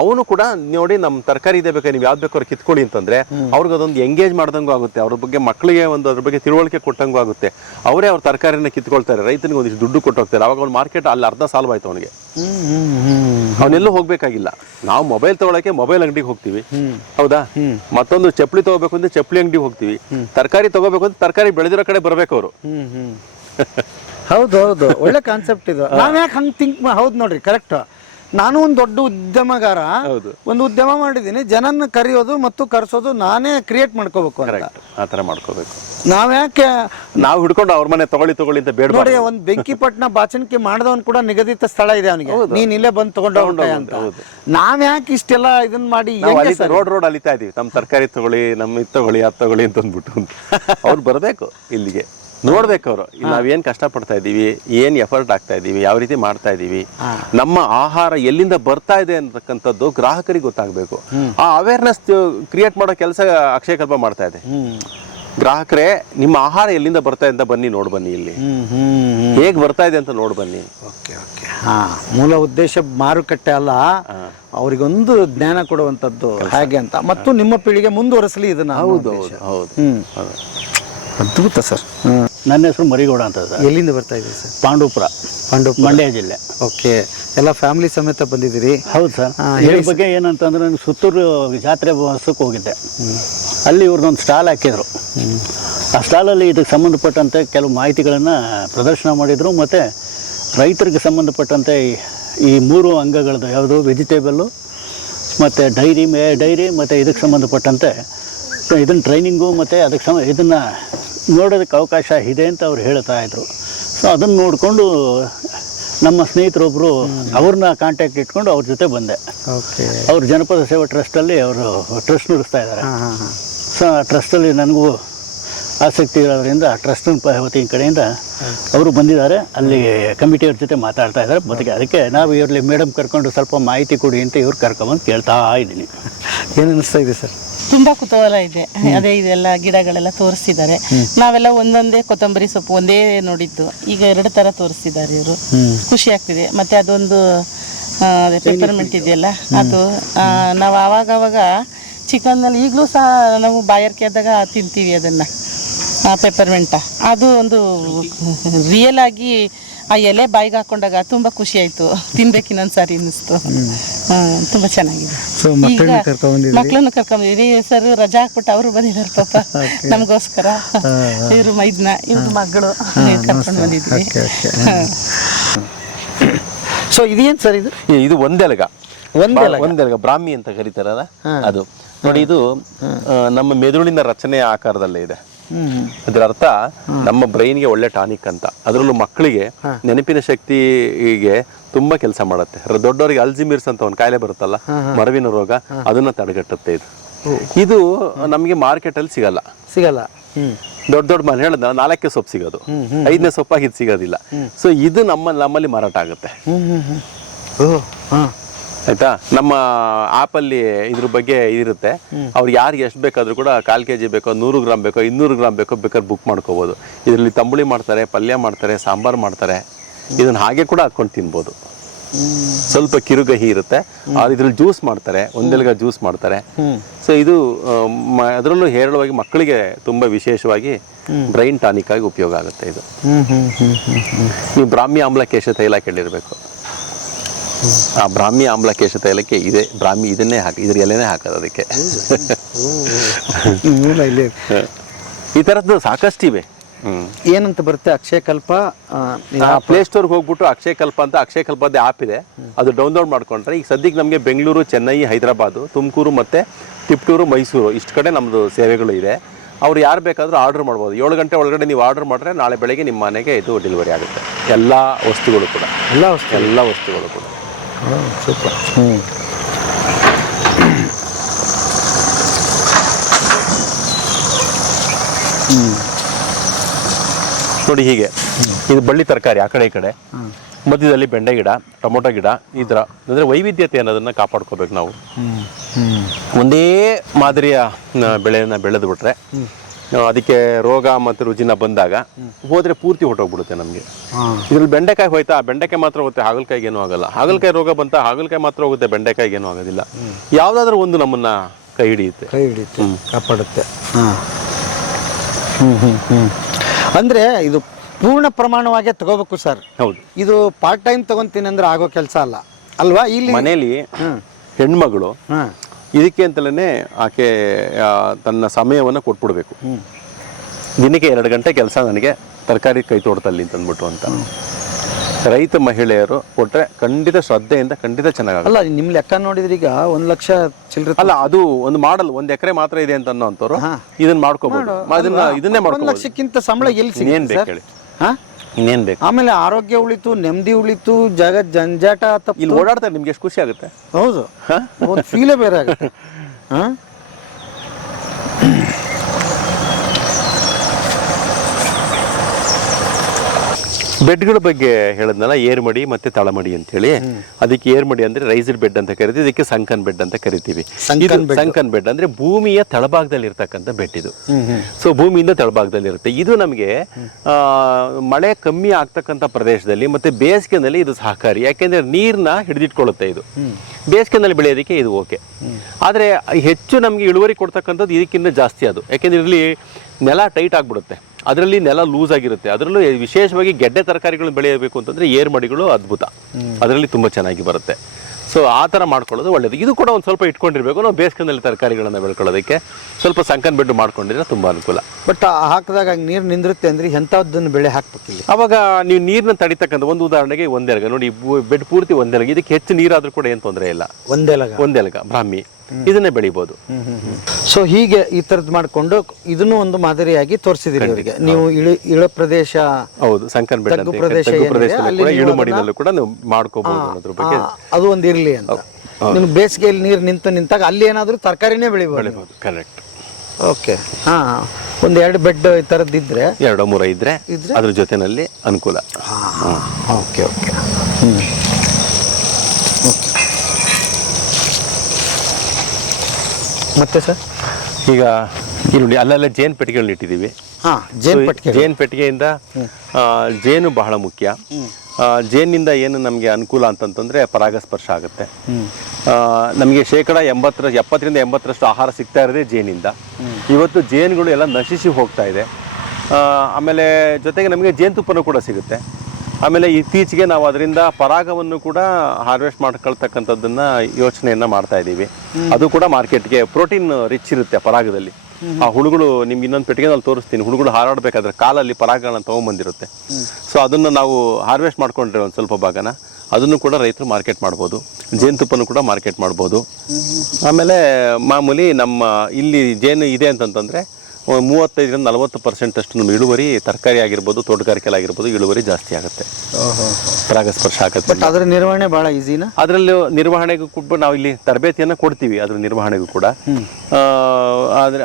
ಅವನು ಕೂಡ ನೋಡಿ ನಮ್ಮ ತರಕಾರಿ ಇದೆ ಬೇಕಾದ್ರೆ ನೀವು ಯಾವ್ದು ಬೇಕು ಅವ್ರು ಕಿತ್ಕೊಳ್ಳಿ ಅಂತಂದ್ರೆ ಅವ್ರಿಗೆ ಅದೊಂದು ಎಂಗೇಜ್ ಮಾಡ್ದಂಗೂ ಆಗುತ್ತೆ, ಅವ್ರ ಬಗ್ಗೆ ಮಕ್ಕಳಿಗೆ ಒಂದು ಅದ್ರ ಬಗ್ಗೆ ತಿಳುವಳಿಕೆ ಕೊಟ್ಟಂಗೂ ಆಗುತ್ತೆ. ಅವರೇ ಅವ್ರ ತರಕಾರಿನ ಕಿತ್ಕೊಳ್ತಾರೆ, ರೈತನಿಗೆ ಒಂದಿಷ್ಟು ದುಡ್ಡು ಕೊಟ್ಟು ಹೋಗ್ತಾರೆ. ಅವಾಗ ಅವ್ನು ಮಾರ್ಕೆಟ್ ಅಲ್ಲಿ ಅರ್ಧ ಸಾಲ್ವ್ ಆಯ್ತು ಅವನಿಗೆ. ಅವನೆಲ್ಲೂ ಹೋಗ್ಬೇಕಾಗಿಲ್ಲ. ನಾವು ಮೊಬೈಲ್ ತಗೊಳಕ್ಕೆ ಮೊಬೈಲ್ ಅಂಗಡಿಗೆ ಹೋಗ್ತೀವಿ, ಹೌದಾ? ಮತ್ತೊಂದು ಚಪ್ಪಲಿ ತಗೋಬೇಕು ಅಂದ್ರೆ ಚಪ್ಪಲಿ ಅಂಗಡಿಗೆ ಹೋಗ್ತೀವಿ. ತರಕಾರಿ ತಗೋಬೇಕು ಅಂದ್ರೆ ತರಕಾರಿ ಬೆಳೆದಿರೋ ಕಡೆ ಬರ್ಬೇಕು ಅವರು. ಹೌದು ಹೌದು, ಒಳ್ಳೆ ಕಾನ್ಸೆಪ್ಟ್ ಇದು. ನಾವ್ ಯಾಕೆ ಹಂಗೆ ಥಿಂಕ್ ಹೌದು ನೋಡ್ರಿ, ಕರೆಕ್ಟ್. ನಾನು ಒಂದು ದೊಡ್ಡ ಉದ್ಯಮಗಾರ, ಒಂದು ಉದ್ಯಮ ಮಾಡಿದ್ದೀನಿ, ಜನನ್ನ ಕರೆಯೋದು ಮತ್ತು ಕರ್ಸೋದು ನಾನೇ ಕ್ರಿಯೇಟ್ ಮಾಡ್ಕೋಬೇಕು ಅಂತ. ಆ ಥರ ಮಾಡ್ಕೋಬೇಕು. ನಾವ್ಯಾಕೆ ನಾವು ಹಿಡ್ಕೊಂಡು ಅವ್ರ ಮನೆ ತಗೊಳ್ಳಿ ಅಂತ ಬೇಡ ನೋಡಿ, ಒಂದ್ ಬೆಂಕಿಪಟ್ಟಣ ಬಾಚಣಿಕೆ ಮಾಡಿದವನ್ ಕೂಡ ನಿಗದಿತ ಸ್ಥಳ ಇದೆ ಅವನಿಗೆ, ನೀನ್ ಇಲ್ಲೇ ಬಂದು ತಗೊಂಡೋಗ ಅಂತ. ನಾವ್ಯಾಕೆ ಇಷ್ಟೆಲ್ಲ ಇದನ್ನ ಮಾಡಿ ರೋಡ್ ಅಲಿತಾ ಇದೀವಿ, ನಮ್ ತರಕಾರಿ ತಗೊಳ್ಳಿ, ನಮ್ಮ ಇದು ತಗೊಳ್ಳಿ, ಅದು ತಗೊಳ್ಳಿ ಅಂತ ಅಂದ್ಬಿಟ್ಟು ಅವ್ರು ಬರ್ಬೇಕು ಇಲ್ಲಿಗೆ, ನೋಡ್ಬೇಕು ಅವರು ನಾವೇನ್ ಕಷ್ಟ ಪಡ್ತಾ ಇದೀವಿ, ಏನ್ ಎಫರ್ಟ್ ಆಗ್ತಾ ಇದೀವಿ, ಯಾವ ರೀತಿ ಮಾಡ್ತಾ ಇದೀವಿ, ನಮ್ಮ ಆಹಾರ ಎಲ್ಲಿಂದ ಬರ್ತಾ ಇದೆ ಅಂತಕ್ಕಂಥದ್ದು ಗ್ರಾಹಕರಿಗೆ ಗೊತ್ತಾಗ್ಬೇಕು. ಆ ಅವೇರ್ನೆಸ್ ಕ್ರಿಯೇಟ್ ಮಾಡೋ ಕೆಲಸ ಅಕ್ಷಯಕಲ್ಪ ಮಾಡ್ತಾ ಇದೆ. ಗ್ರಾಹಕರೇ, ನಿಮ್ಮ ಆಹಾರ ಎಲ್ಲಿಂದ ಬರ್ತಾ ಇದೆ ಅಂತ ಬನ್ನಿ, ನೋಡ್ ಬನ್ನಿ, ಇಲ್ಲಿ ಹೇಗ್ ಬರ್ತಾ ಇದೆ ಅಂತ ನೋಡ್ ಬನ್ನಿ. ಮೂಲ ಉದ್ದೇಶ ಮಾರುಕಟ್ಟೆ ಅಲ್ಲ, ಅವ್ರಿಗೊಂದು ಜ್ಞಾನ ಕೊಡುವಂತದ್ದು ಹೇಗೆ ಅಂತ, ಮತ್ತು ನಿಮ್ಮ ಪೀಳಿಗೆ ಮುಂದುವರಿಸಲಿ ಇದನ್ನ. ಹೌದು ಹೌದು. ಅದ್ಭುತ ಸರ್. ನನ್ನ ಹೆಸರು ಮರಿಗೌಡ ಅಂತ ಸರ್. ಎಲ್ಲಿಂದ ಬರ್ತಾ ಇದ್ದೀವಿ ಸರ್? ಪಾಂಡವಪುರ, ಮಂಡ್ಯ ಜಿಲ್ಲೆ. ಓಕೆ, ಎಲ್ಲ ಫ್ಯಾಮಿಲಿ ಸಮೇತ ಬಂದಿದ್ದೀರಿ? ಹೌದು ಸರ್. ಇದ್ರ ಬಗ್ಗೆ ಏನಂತಂದ್ರೆ ನಾನು ಸುತ್ತೂರು ಜಾತ್ರೆ ವರ್ಷಕ್ಕೆ ಹೋಗಿದ್ದೆ. ಅಲ್ಲಿ ಇವ್ರದ್ದೊಂದು ಸ್ಟಾಲ್ ಹಾಕಿದ್ರು. ಆ ಸ್ಟಾಲಲ್ಲಿ ಇದಕ್ಕೆ ಸಂಬಂಧಪಟ್ಟಂತೆ ಕೆಲವು ಮಾಹಿತಿಗಳನ್ನು ಪ್ರದರ್ಶನ ಮಾಡಿದರು. ಮತ್ತು ರೈತರಿಗೆ ಸಂಬಂಧಪಟ್ಟಂತೆ ಈ 3 ಅಂಗಗಳದ್ದು, ಯಾವುದು ವೆಜಿಟೇಬಲ್ಲು ಮತ್ತು ಡೈರಿ ಮತ್ತು ಇದಕ್ಕೆ ಸಂಬಂಧಪಟ್ಟಂತೆ ಇದನ್ನು ಟ್ರೈನಿಂಗು ಮತ್ತು ಅದಕ್ಕೆ ಇದನ್ನು ನೋಡೋದಕ್ಕೆ ಅವಕಾಶ ಇದೆ ಅಂತ ಅವ್ರು ಹೇಳ್ತಾ ಇದ್ರು. ಸೊ ಅದನ್ನು ನೋಡಿಕೊಂಡು ನಮ್ಮ ಸ್ನೇಹಿತರೊಬ್ಬರು ಅವ್ರನ್ನ ಕಾಂಟ್ಯಾಕ್ಟ್ ಇಟ್ಕೊಂಡು ಅವ್ರ ಜೊತೆ ಬಂದೆ. ಓಕೆ. ಅವರು ಜನಪದ ಸೇವಾ ಟ್ರಸ್ಟಲ್ಲಿ ಅವರು ಟ್ರಸ್ಟ್ ನಡೆಸ್ತಾ ಇದ್ದಾರೆ. ಸೊ ಆ ಟ್ರಸ್ಟಲ್ಲಿ ನನಗೂ ಆಸಕ್ತಿ ಇರೋದ್ರಿಂದ ಟ್ರಸ್ಟ್ ವತಿಯ ಕಡೆಯಿಂದ ಅವರು ಬಂದಿದ್ದಾರೆ. ಅಲ್ಲಿ ಕಮಿಟಿಯವ್ರ ಜೊತೆ ಮಾತಾಡ್ತಾ ಇದ್ದಾರೆ. ಬದುಕೆ ಅದಕ್ಕೆ ನಾವು ಇವ್ರಲ್ಲಿ ಮೇಡಮ್ ಕರ್ಕೊಂಡು ಸ್ವಲ್ಪ ಮಾಹಿತಿ ಕೊಡಿ ಅಂತ ಇವ್ರು ಕರ್ಕೊಂಬಂದು ಕೇಳ್ತಾ ಇದ್ದೀನಿ. ಏನು ಅನಿಸ್ತಾ ಇದೆ ಸರ್? ತುಂಬ ಕುತೂಹಲ ಇದೆ. ಅದೇ ಇದೆಲ್ಲ ಗಿಡಗಳೆಲ್ಲ ತೋರಿಸ್ತಿದ್ದಾರೆ. ನಾವೆಲ್ಲ ಒಂದೊಂದೇ ಕೊತ್ತಂಬರಿ ಸೊಪ್ಪು ಒಂದೇ ನೋಡಿದ್ದು, ಈಗ 2 ಥರ ತೋರಿಸ್ತಿದ್ದಾರೆ ಇವರು. ಖುಷಿ ಆಗ್ತಿದೆ. ಮತ್ತು ಅದೊಂದು ಅದೇ ಪೆಪ್ಪರ್ಮೆಂಟ್ ಇದೆಯಲ್ಲ, ಅದು ನಾವು ಆವಾಗವಾಗ ಚಿಕನ್ನಲ್ಲಿ ಈಗಲೂ ಸಹ ನಾವು ಬಾಯಾರಿಕೆ ಆದಾಗ ತಿಂತೀವಿ ಅದನ್ನು, ಪೆಪ್ಪರ್ಮೆಂಟ. ಅದು ಒಂದು ರಿಯಲ್ ಆಗಿ ಆ ಎಲೆ ಬಾಯಿಗೆ ಹಾಕೊಂಡಾಗ ತುಂಬ ಖುಷಿ ಆಯಿತು, ತಿನ್ಬೇಕು ಇನ್ನೊಂದ್ಸಾರಿ ಅನ್ನಿಸ್ತು. ತುಂಬ ಚೆನ್ನಾಗಿದೆ. ಮಕ್ಕಳನ್ನು ಕರ್ಕೊಂಡ್ಬಂದಿದ್ವಿ ಸರ್, ರಜಾ ಹಾಕ್ಬಿಟ್ಟು ಅವರು ಬಂದಿದ್ದಾರೆ ಪಾಪ ನಮಗೋಸ್ಕರ. ಇವರು ಮೈದ್ನ, ಇವ್ರ ಮಗಳು ಕರ್ಕೊಂಡು ಬಂದಿದ್ವಿ. ಸೊ ಇದೇನು ಸರ್ ಇದು? ಇದು ಒಂದೆಲಗ ಬ್ರಾಹ್ಮಿ ಅಂತ ಕರೀತಾರಲ್ಲ ಅದು. ನೋಡಿ, ಇದು ನಮ್ಮ ಮೆದುಳಿನ ರಚನೆಯ ಆಕಾರದಲ್ಲೇ ಇದೆ. ಅದರ ಅರ್ಥ ನಮ್ಮ ಬ್ರೈನ್ಗೆ ಒಳ್ಳೆ ಟಾನಿಕ್ ಅಂತ. ಅದರಲ್ಲೂ ಮಕ್ಕಳಿಗೆ ನೆನಪಿನ ಶಕ್ತಿಗೆ ತುಂಬಾ ಕೆಲಸ ಮಾಡುತ್ತೆ. ದೊಡ್ಡವರಿಗೆ ಅಲ್ಜಿಮಿರ್ಸ್ ಅಂತ ಒಂದು ಕಾಯಿಲೆ ಬರುತ್ತಲ್ಲ, ಮರವಿನ ರೋಗ, ಅದನ್ನ ತಡೆಗಟ್ಟುತ್ತೆ ಇದು. ಇದು ನಮಗೆ ಮಾರ್ಕೆಟ್ ಅಲ್ಲಿ ಸಿಗಲ್ಲ. ದೊಡ್ಡ ಮನೆ ಹೇಳಿದ 4ನೇ ಸೊಪ್ಪು ಸಿಗೋದು, 5ನೇ ಸೊಪ್ಪಾಗಿ ಇದು ಸಿಗೋದಿಲ್ಲ. ಸೊ ಇದು ನಮ್ಮಲ್ಲಿ ಮಾರಾಟ ಆಗುತ್ತೆ. ಆಯ್ತಾ? ನಮ್ಮ ಆ್ಯಪಲ್ಲಿ ಇದ್ರ ಬಗ್ಗೆ ಇರುತ್ತೆ. ಅವ್ರಿಗೆ ಯಾರಿಗೆ ಎಷ್ಟು ಬೇಕಾದ್ರೂ ಕೂಡ 1/4 kg ಬೇಕೋ, 100 ಗ್ರಾಮ್ ಬೇಕೋ, 200 ಗ್ರಾಮ್ ಬೇಕೋ ಬೇಕಾದ್ರೆ ಬುಕ್ ಮಾಡ್ಕೋಬೋದು. ಇದರಲ್ಲಿ ತಂಬುಳಿ ಮಾಡ್ತಾರೆ, ಪಲ್ಯ ಮಾಡ್ತಾರೆ, ಸಾಂಬಾರು ಮಾಡ್ತಾರೆ. ಇದನ್ನ ಹಾಗೆ ಕೂಡ ಹಾಕೊಂಡು ತಿನ್ಬೋದು. ಸ್ವಲ್ಪ ಕಿರುಗಹಿ ಇರುತ್ತೆ. ಇದ್ರಲ್ಲಿ ಜ್ಯೂಸ್ ಮಾಡ್ತಾರೆ, ಒಂದೆಲಗ ಜ್ಯೂಸ್ ಮಾಡ್ತಾರೆ. ಸೊ ಇದು ಅದರಲ್ಲೂ ಹೇರಳವಾಗಿ ಮಕ್ಕಳಿಗೆ ತುಂಬಾ ವಿಶೇಷವಾಗಿ ಬ್ರೈನ್ ಟಾನಿಕ್ ಆಗಿ ಉಪಯೋಗ ಆಗುತ್ತೆ ಇದು. ನೀವು ಬ್ರಾಹ್ಮಿ ಆಮ್ಲಕೇಶ ತೈಲ ಕೇಳಿರ್ಬೇಕು. ಆ ಬ್ರಾಹ್ಮಿ ಆಮ್ಲಕೇಶ ತೈಲಕ್ಕೆ ಇದನ್ನೇ ಇದ್ರ ಎಲೆನೇ ಹಾಕೋದು ಅದಕ್ಕೆ. ಈ ತರದ್ದು ಸಾಕಷ್ಟಿವೆ. ಏನಂತ ಬರುತ್ತೆ? ಅಕ್ಷಯಕಲ್ಪ. ಪ್ಲೇಸ್ಟೋರ್ಗೆ ಹೋಗ್ಬಿಟ್ಟು ಅಕ್ಷಯಕಲ್ಪ ಅಂತ ಅಕ್ಷಯಕಲ್ಪದ ಆ್ಯಪ್ ಇದೆ, ಅದು ಡೌನ್ಲೋಡ್ ಮಾಡ್ಕೊಂಡ್ರೆ ಈಗ ಸದ್ಯಕ್ಕೆ ನಮಗೆ ಬೆಂಗಳೂರು, ಚೆನ್ನೈ, ಹೈದರಾಬಾದು, ತುಮಕೂರು ಮತ್ತು ತಿಪ್ಟೂರು, ಮೈಸೂರು ಇಷ್ಟು ಕಡೆ ನಮ್ಮದು ಸೇವೆಗಳು ಇದೆ. ಅವ್ರು ಯಾರು ಬೇಕಾದರೂ ಆರ್ಡರ್ ಮಾಡ್ಬೋದು. 7 ಗಂಟೆ ಒಳಗಡೆ ನೀವು ಆರ್ಡರ್ ಮಾಡಿದ್ರೆ ನಾಳೆ ಬೆಳಗ್ಗೆ ನಿಮ್ಮ ಮನೆಗೆ ಇದು ಡೆಲಿವರಿ ಆಗುತ್ತೆ. ಎಲ್ಲ ವಸ್ತುಗಳು ಕೂಡ. ಸೂಪರ್. ನೋಡಿ, ಹೀಗೆ ಇದು ಬಳ್ಳಿ ತರಕಾರಿ, ಆ ಕಡೆ ಈ ಕಡೆ ಮಧ್ಯದಲ್ಲಿ ಬೆಂಡೆ ಗಿಡ, ಟೊಮೊಟೊ ಗಿಡ, ಈ ಥರ ಅಂದರೆ ವೈವಿಧ್ಯತೆ ಅನ್ನೋದನ್ನು ಕಾಪಾಡ್ಕೋಬೇಕು ನಾವು. ಒಂದೇ ಮಾದರಿಯ ಬೆಳೆಯನ್ನು ಬೆಳೆದು ಬಿಟ್ರೆ ಅದಕ್ಕೆ ರೋಗ ಮತ್ತು ರುಜಿನ ಬಂದಾಗ ಹೋದರೆ ಪೂರ್ತಿ ಹೊಟ್ಟೋಗ್ಬಿಡುತ್ತೆ ನಮಗೆ. ಇದ್ರಲ್ಲಿ ಬೆಂಡೆಕಾಯಿ ಹೋಯ್ತಾ, ಬೆಂಡೆಕಾಯಿ ಮಾತ್ರ ಹೋಗುತ್ತೆ, ಹಾಗಲಕಾಯಿಗೆ ಏನೂ ಆಗಲ್ಲ. ಹಾಗಲಕಾಯಿ ರೋಗ ಬಂತ, ಹಾಗಲಕಾಯಿ ಮಾತ್ರ ಹೋಗುತ್ತೆ, ಬೆಂಡೆಕಾಯಿಗೆ ಏನೂ ಆಗೋದಿಲ್ಲ. ಯಾವುದಾದ್ರೂ ಒಂದು ನಮ್ಮನ್ನ ಕೈ ಹಿಡಿಯುತ್ತೆ, ಕಾಪಾಡುತ್ತೆ. ಅಂದ್ರೆ ಇದು ಪೂರ್ಣ ಪ್ರಮಾಣವಾಗಿ ತಗೋಬೇಕು ಸರ್. ಹೌದು. ಇದು ಪಾರ್ಟ್ ಟೈಮ್ ತಗೊಂತೀನಿ ಅಂದ್ರೆ ಆಗೋ ಕೆಲಸ ಅಲ್ವಾ? ಇಲ್ಲಿ ಮನೇಲಿ ಹೆಣ್ಮಗಳು ಇದಕ್ಕೆ ಅಂತಲೇ ಆಕೆ ತನ್ನ ಸಮಯವನ್ನು ಕೊಟ್ಬಿಡ್ಬೇಕು. ದಿನಕ್ಕೆ 2 ಗಂಟೆ ಕೆಲಸ ನನಗೆ ತರಕಾರಿ ಕೈ ತೋಟದಲ್ಲಿ ಅಂತಂದ್ಬಿಟ್ಟು ಅಂತ ರೈತ ಮಹಿಳೆಯರು ಕೊಟ್ಟರೆ ಖಂಡಿತ ಶ್ರದ್ಧೆಯಿಂದ ಖಂಡಿತ ಚೆನ್ನಾಗಾಗಲ್ಲ. ಅಲ್ಲ ನಿಮ್ಮ ಲೆಕ್ಕ ನೋಡಿದ್ರೆ ಈಗ 1 ಲಕ್ಷ ಚಿಲ್ಲರೆ ಅಲ್ಲ, ಅದು ಒಂದು ಮಾಡಲ್ 1 ಎಕರೆ ಮಾತ್ರ ಇದೆ ಅಂತ ಅನ್ನೋಂಥವ್ರು ಇದನ್ನ ಮಾಡ್ಕೋಬಹುದು. ಇದನ್ನೇ 1 ಮಾಡ್ಕೋಬಹುದು. ಲಕ್ಷಕ್ಕಿಂತ ಸಂಬಳ ಎಲ್ಲಿ ಇನ್ನೇನ್ ಸಿಗುತ್ತೆ ಬೇಕು ಹೇಳಿ? ಹಾ ಇನ್ನೇನ್ ಬೇಕು? ಆಮೇಲೆ ಆರೋಗ್ಯ ಉಳಿತು, ನೆಮ್ಮದಿ ಉಳಿತು, ಜಂಜಾಟ ತಪ್ಪು. ಇಲ್ಲಿ ಓಡಾಡ್ತಾರೆ, ನಿಮ್ಗೆ ಎಷ್ಟು ಖುಷಿ ಆಗುತ್ತೆ. ಹೌದು, ಒಂದು ಫೀಲೇ ಬೇರೆ ಆಗುತ್ತೆ. ಹಾ ಬೆಡ್ಗಳ ಬಗ್ಗೆ ಹೇಳದ್ನಲ್ಲ, ಏರ್ಮಡಿ ಮತ್ತೆ ತಳಮಡಿ ಅಂತ ಹೇಳಿ. ಅದಕ್ಕೆ ಏರ್ಮಡಿ ಅಂದ್ರೆ ರೈಸ್ಡ್ ಬೆಡ್ ಅಂತ ಕರಿತೀವಿ, ಇದಕ್ಕೆ ಸಂಕನ್ ಬೆಡ್ ಅಂತ ಕರಿತೀವಿ. ಸಂಕನ್ ಬೆಡ್ ಅಂದ್ರೆ ಭೂಮಿಯ ತಳಭಾಗದಲ್ಲಿ ಇರ್ತಕ್ಕಂಥ ಬೆಡ್ ಇದು. ಸೊ ಭೂಮಿಯಿಂದ ತಳಭಾಗದಲ್ಲಿ ಇರುತ್ತೆ. ಇದು ನಮಗೆ ಮಳೆ ಕಮ್ಮಿ ಆಗ್ತಕ್ಕಂಥ ಪ್ರದೇಶದಲ್ಲಿ ಮತ್ತೆ ಬೇಸಿಗೆನಲ್ಲಿ ಇದು ಸಹಕಾರಿ. ಯಾಕೆಂದ್ರೆ ನೀರ್ನ ಹಿಡಿದಿಟ್ಕೊಳ್ಳುತ್ತೆ ಇದು. ಬೇಸಿಗೆನಲ್ಲಿ ಬೆಳೆಯೋದಕ್ಕೆ ಇದು ಓಕೆ. ಆದ್ರೆ ಹೆಚ್ಚು ನಮಗೆ ಇಳುವರಿ ಕೊಡ್ತಕ್ಕಂಥದ್ದು ಇದಕ್ಕಿಂತ ಜಾಸ್ತಿ ಅದು. ಯಾಕೆಂದ್ರೆ ಇಲ್ಲಿ ನೆಲ ಟೈಟ್ ಆಗ್ಬಿಡುತ್ತೆ, ಅದರಲ್ಲಿ ನೆಲ ಲೂಸ್ ಆಗಿರುತ್ತೆ. ಅದರಲ್ಲೂ ವಿಶೇಷವಾಗಿ ಗೆಡ್ಡೆ ತರಕಾರಿಗಳು ಬೆಳೆಯಬೇಕು ಅಂತಂದ್ರೆ ಏರ್ಮಡಿಗಳು ಅದ್ಭುತ, ಅದರಲ್ಲಿ ತುಂಬ ಚೆನ್ನಾಗಿ ಬರುತ್ತೆ. ಸೊ ಆ ಥರ ಮಾಡ್ಕೊಳ್ಳೋದು ಒಳ್ಳೇದು. ಇದು ಕೂಡ ಒಂದು ಸ್ವಲ್ಪ ಇಟ್ಕೊಂಡಿರ್ಬೇಕು. ನಾವು ಬೇಸಿಗೆನಲ್ಲಿ ತರಕಾರಿಗಳನ್ನು ಬೆಳ್ಕೊಳ್ಳೋದಕ್ಕೆ ಸ್ವಲ್ಪ ಸಂಕನ್ ಬೆಡ್ ಮಾಡ್ಕೊಂಡಿದ್ರೆ ತುಂಬ ಅನುಕೂಲ. ಬಟ್ ಹಾಕಿದಾಗ ನೀರು ನಿಂದಿರುತ್ತೆ ಅಂದ್ರೆ ಎಂಥದ್ದನ್ನು ಬೆಳೆ ಹಾಕ್ಬೇಕಿಲ್ಲ. ಅವಾಗ ನೀವು ನೀರನ್ನ ತಡಿತಕ್ಕಂಥ ಒಂದು ಉದಾಹರಣೆಗೆ ಒಂದೆಲಗ ನೋಡಿ, ಬೆಡ್ ಪೂರ್ತಿ ಒಂದೆಲಗ. ಇದಕ್ಕೆ ಹೆಚ್ಚು ನೀರಾದ್ರೂ ಕೂಡ ಏನು ತೊಂದರೆ ಇಲ್ಲ. ಒಂದೆಲಗ ಬ್ರಾಹ್ಮಿ ಇದನ್ನೇ ಬೆಳಿಬೋದು. ಸೊ ಹೀಗೆ ಈ ತರದ್ ಮಾಡ್ಕೊಂಡು ಇದನ್ನು ಒಂದು ಮಾದರಿಯಾಗಿ ತೋರಿಸಿದಿರಿ ಅವರಿಗೆ. ನೀವು ಇಳ ಪ್ರದೇಶ, ಹೌದು, ಸಂಕನ್ ಬೆಡ್ ಅಂತ ಇಳುಮಡಿನಲ್ಲೂ ಕೂಡ ನೀವು ಮಾಡ್ಕೋಬಹುದು ಅನ್ನೋದ್ರ ಬಗ್ಗೆ. ಅದು ಒಂದು ಇರ್ಲಿ ಅಂತ. ನಿಮ್ಗೆ ಬೇಸಿಗೆಯಲ್ಲಿ ನೀರು ನಿಂತಾಗ ಅಲ್ಲಿ ಏನಾದ್ರೂ ತರಕಾರಿನೇ ಬೆಳಿಬಹುದು. ಕರೆಕ್ಟ್. ಓಕೆ. ಹಾ, ಒಂದ್ 2 ಬೆಡ್ ಈ ತರದ್ದಿದ್ರೆ, 2-3 ಇದ್ರೆ ಅದ್ರ ಜೊತೆನಲ್ಲಿ ಅನುಕೂಲ. Okay okay. ಮತ್ತೆ ಸರ್, ಈಗ ಈರುಳ್ಳಿ ಅಲ್ಲೆಲ್ಲ ಜೇನು ಪೆಟ್ಟಿಗೆಗಳನ್ನ ಇಟ್ಟಿದ್ದೀವಿ. ಜೇನು ಪೆಟ್ಟಿಗೆಯಿಂದ ಜೇನು ಬಹಳ ಮುಖ್ಯ. ಜೇನಿಂದ ಏನು ನಮಗೆ ಅನುಕೂಲ ಅಂತಂತಂದರೆ ಪರಾಗಸ್ಪರ್ಶ ಆಗುತ್ತೆ. ನಮಗೆ 70% ಆಹಾರ ಸಿಗ್ತಾ ಇರೋದೇ ಜೇನಿಂದ. ಇವತ್ತು ಜೇನುಗಳು ಎಲ್ಲ ನಶಿಸಿ ಹೋಗ್ತಾ ಇದೆ. ಆಮೇಲೆ ಜೊತೆಗೆ ನಮಗೆ ಜೇನುತುಪ್ಪನೂ ಕೂಡ ಸಿಗುತ್ತೆ. ಆಮೇಲೆ ಇತ್ತೀಚೆಗೆ ನಾವು ಅದರಿಂದ ಪರಾಗವನ್ನು ಕೂಡ ಹಾರ್ವೆಸ್ಟ್ ಮಾಡ್ಕೊಳ್ತಕ್ಕಂಥದ್ದನ್ನು ಯೋಚನೆಯನ್ನು ಮಾಡ್ತಾ ಇದ್ದೀವಿ. ಅದು ಕೂಡ ಮಾರ್ಕೆಟ್ಗೆ ಪ್ರೋಟೀನ್ ರಿಚ್ ಇರುತ್ತೆ ಪರಾಗದಲ್ಲಿ. ಆ ಹುಳುಗಳು ನಿಮ್ಗೆ ಇನ್ನೊಂದು ಪೆಟ್ಟಿಗೆನಲ್ಲಿ ತೋರಿಸ್ತೀನಿ. ಹುಳುಗಳು ಹಾರಾಡಬೇಕಾದ್ರೆ ಕಾಲಲ್ಲಿ ಪರಾಗಗಳನ್ನ ತೊಗೊಂಬಂದಿರುತ್ತೆ. ಸೊ ಅದನ್ನು ನಾವು ಹಾರ್ವೆಸ್ಟ್ ಮಾಡ್ಕೊಂಡ್ರೆ ಒಂದು ಸ್ವಲ್ಪ ಭಾಗನ ಅದನ್ನು ಕೂಡ ರೈತರು ಮಾರ್ಕೆಟ್ ಮಾಡ್ಬೋದು. ಜೇನುತುಪ್ಪನೂ ಕೂಡ ಮಾರ್ಕೆಟ್ ಮಾಡ್ಬೋದು. ಆಮೇಲೆ ಮಾಮೂಲಿ ನಮ್ಮ ಇಲ್ಲಿ ಜೇನು ಇದೆ ಅಂತಂತಂದರೆ 35-40% ಅಷ್ಟು ನಮ್ಮ ಇಳುವರಿ ತರಕಾರಿ ಆಗಿರ್ಬೋದು, ತೋಟಗಾರಿಕೆ ಆಗಿರ್ಬೋದು, ಇಳುವರಿ ಜಾಸ್ತಿ ಆಗುತ್ತೆ ಪರಾಗಸ್ಪರ್ಶ ಆಗುತ್ತೆ. ಬಟ್ ಅದರ ನಿರ್ವಹಣೆ ಭಾಳ ಈಸಿನಾ? ಅದರಲ್ಲೂ ನಿರ್ವಹಣೆಗೂ ಕೂಡ ನಾವು ಇಲ್ಲಿ ತರಬೇತಿಯನ್ನು ಕೊಡ್ತೀವಿ. ಅದ್ರ ನಿರ್ವಹಣೆಗೂ ಕೂಡ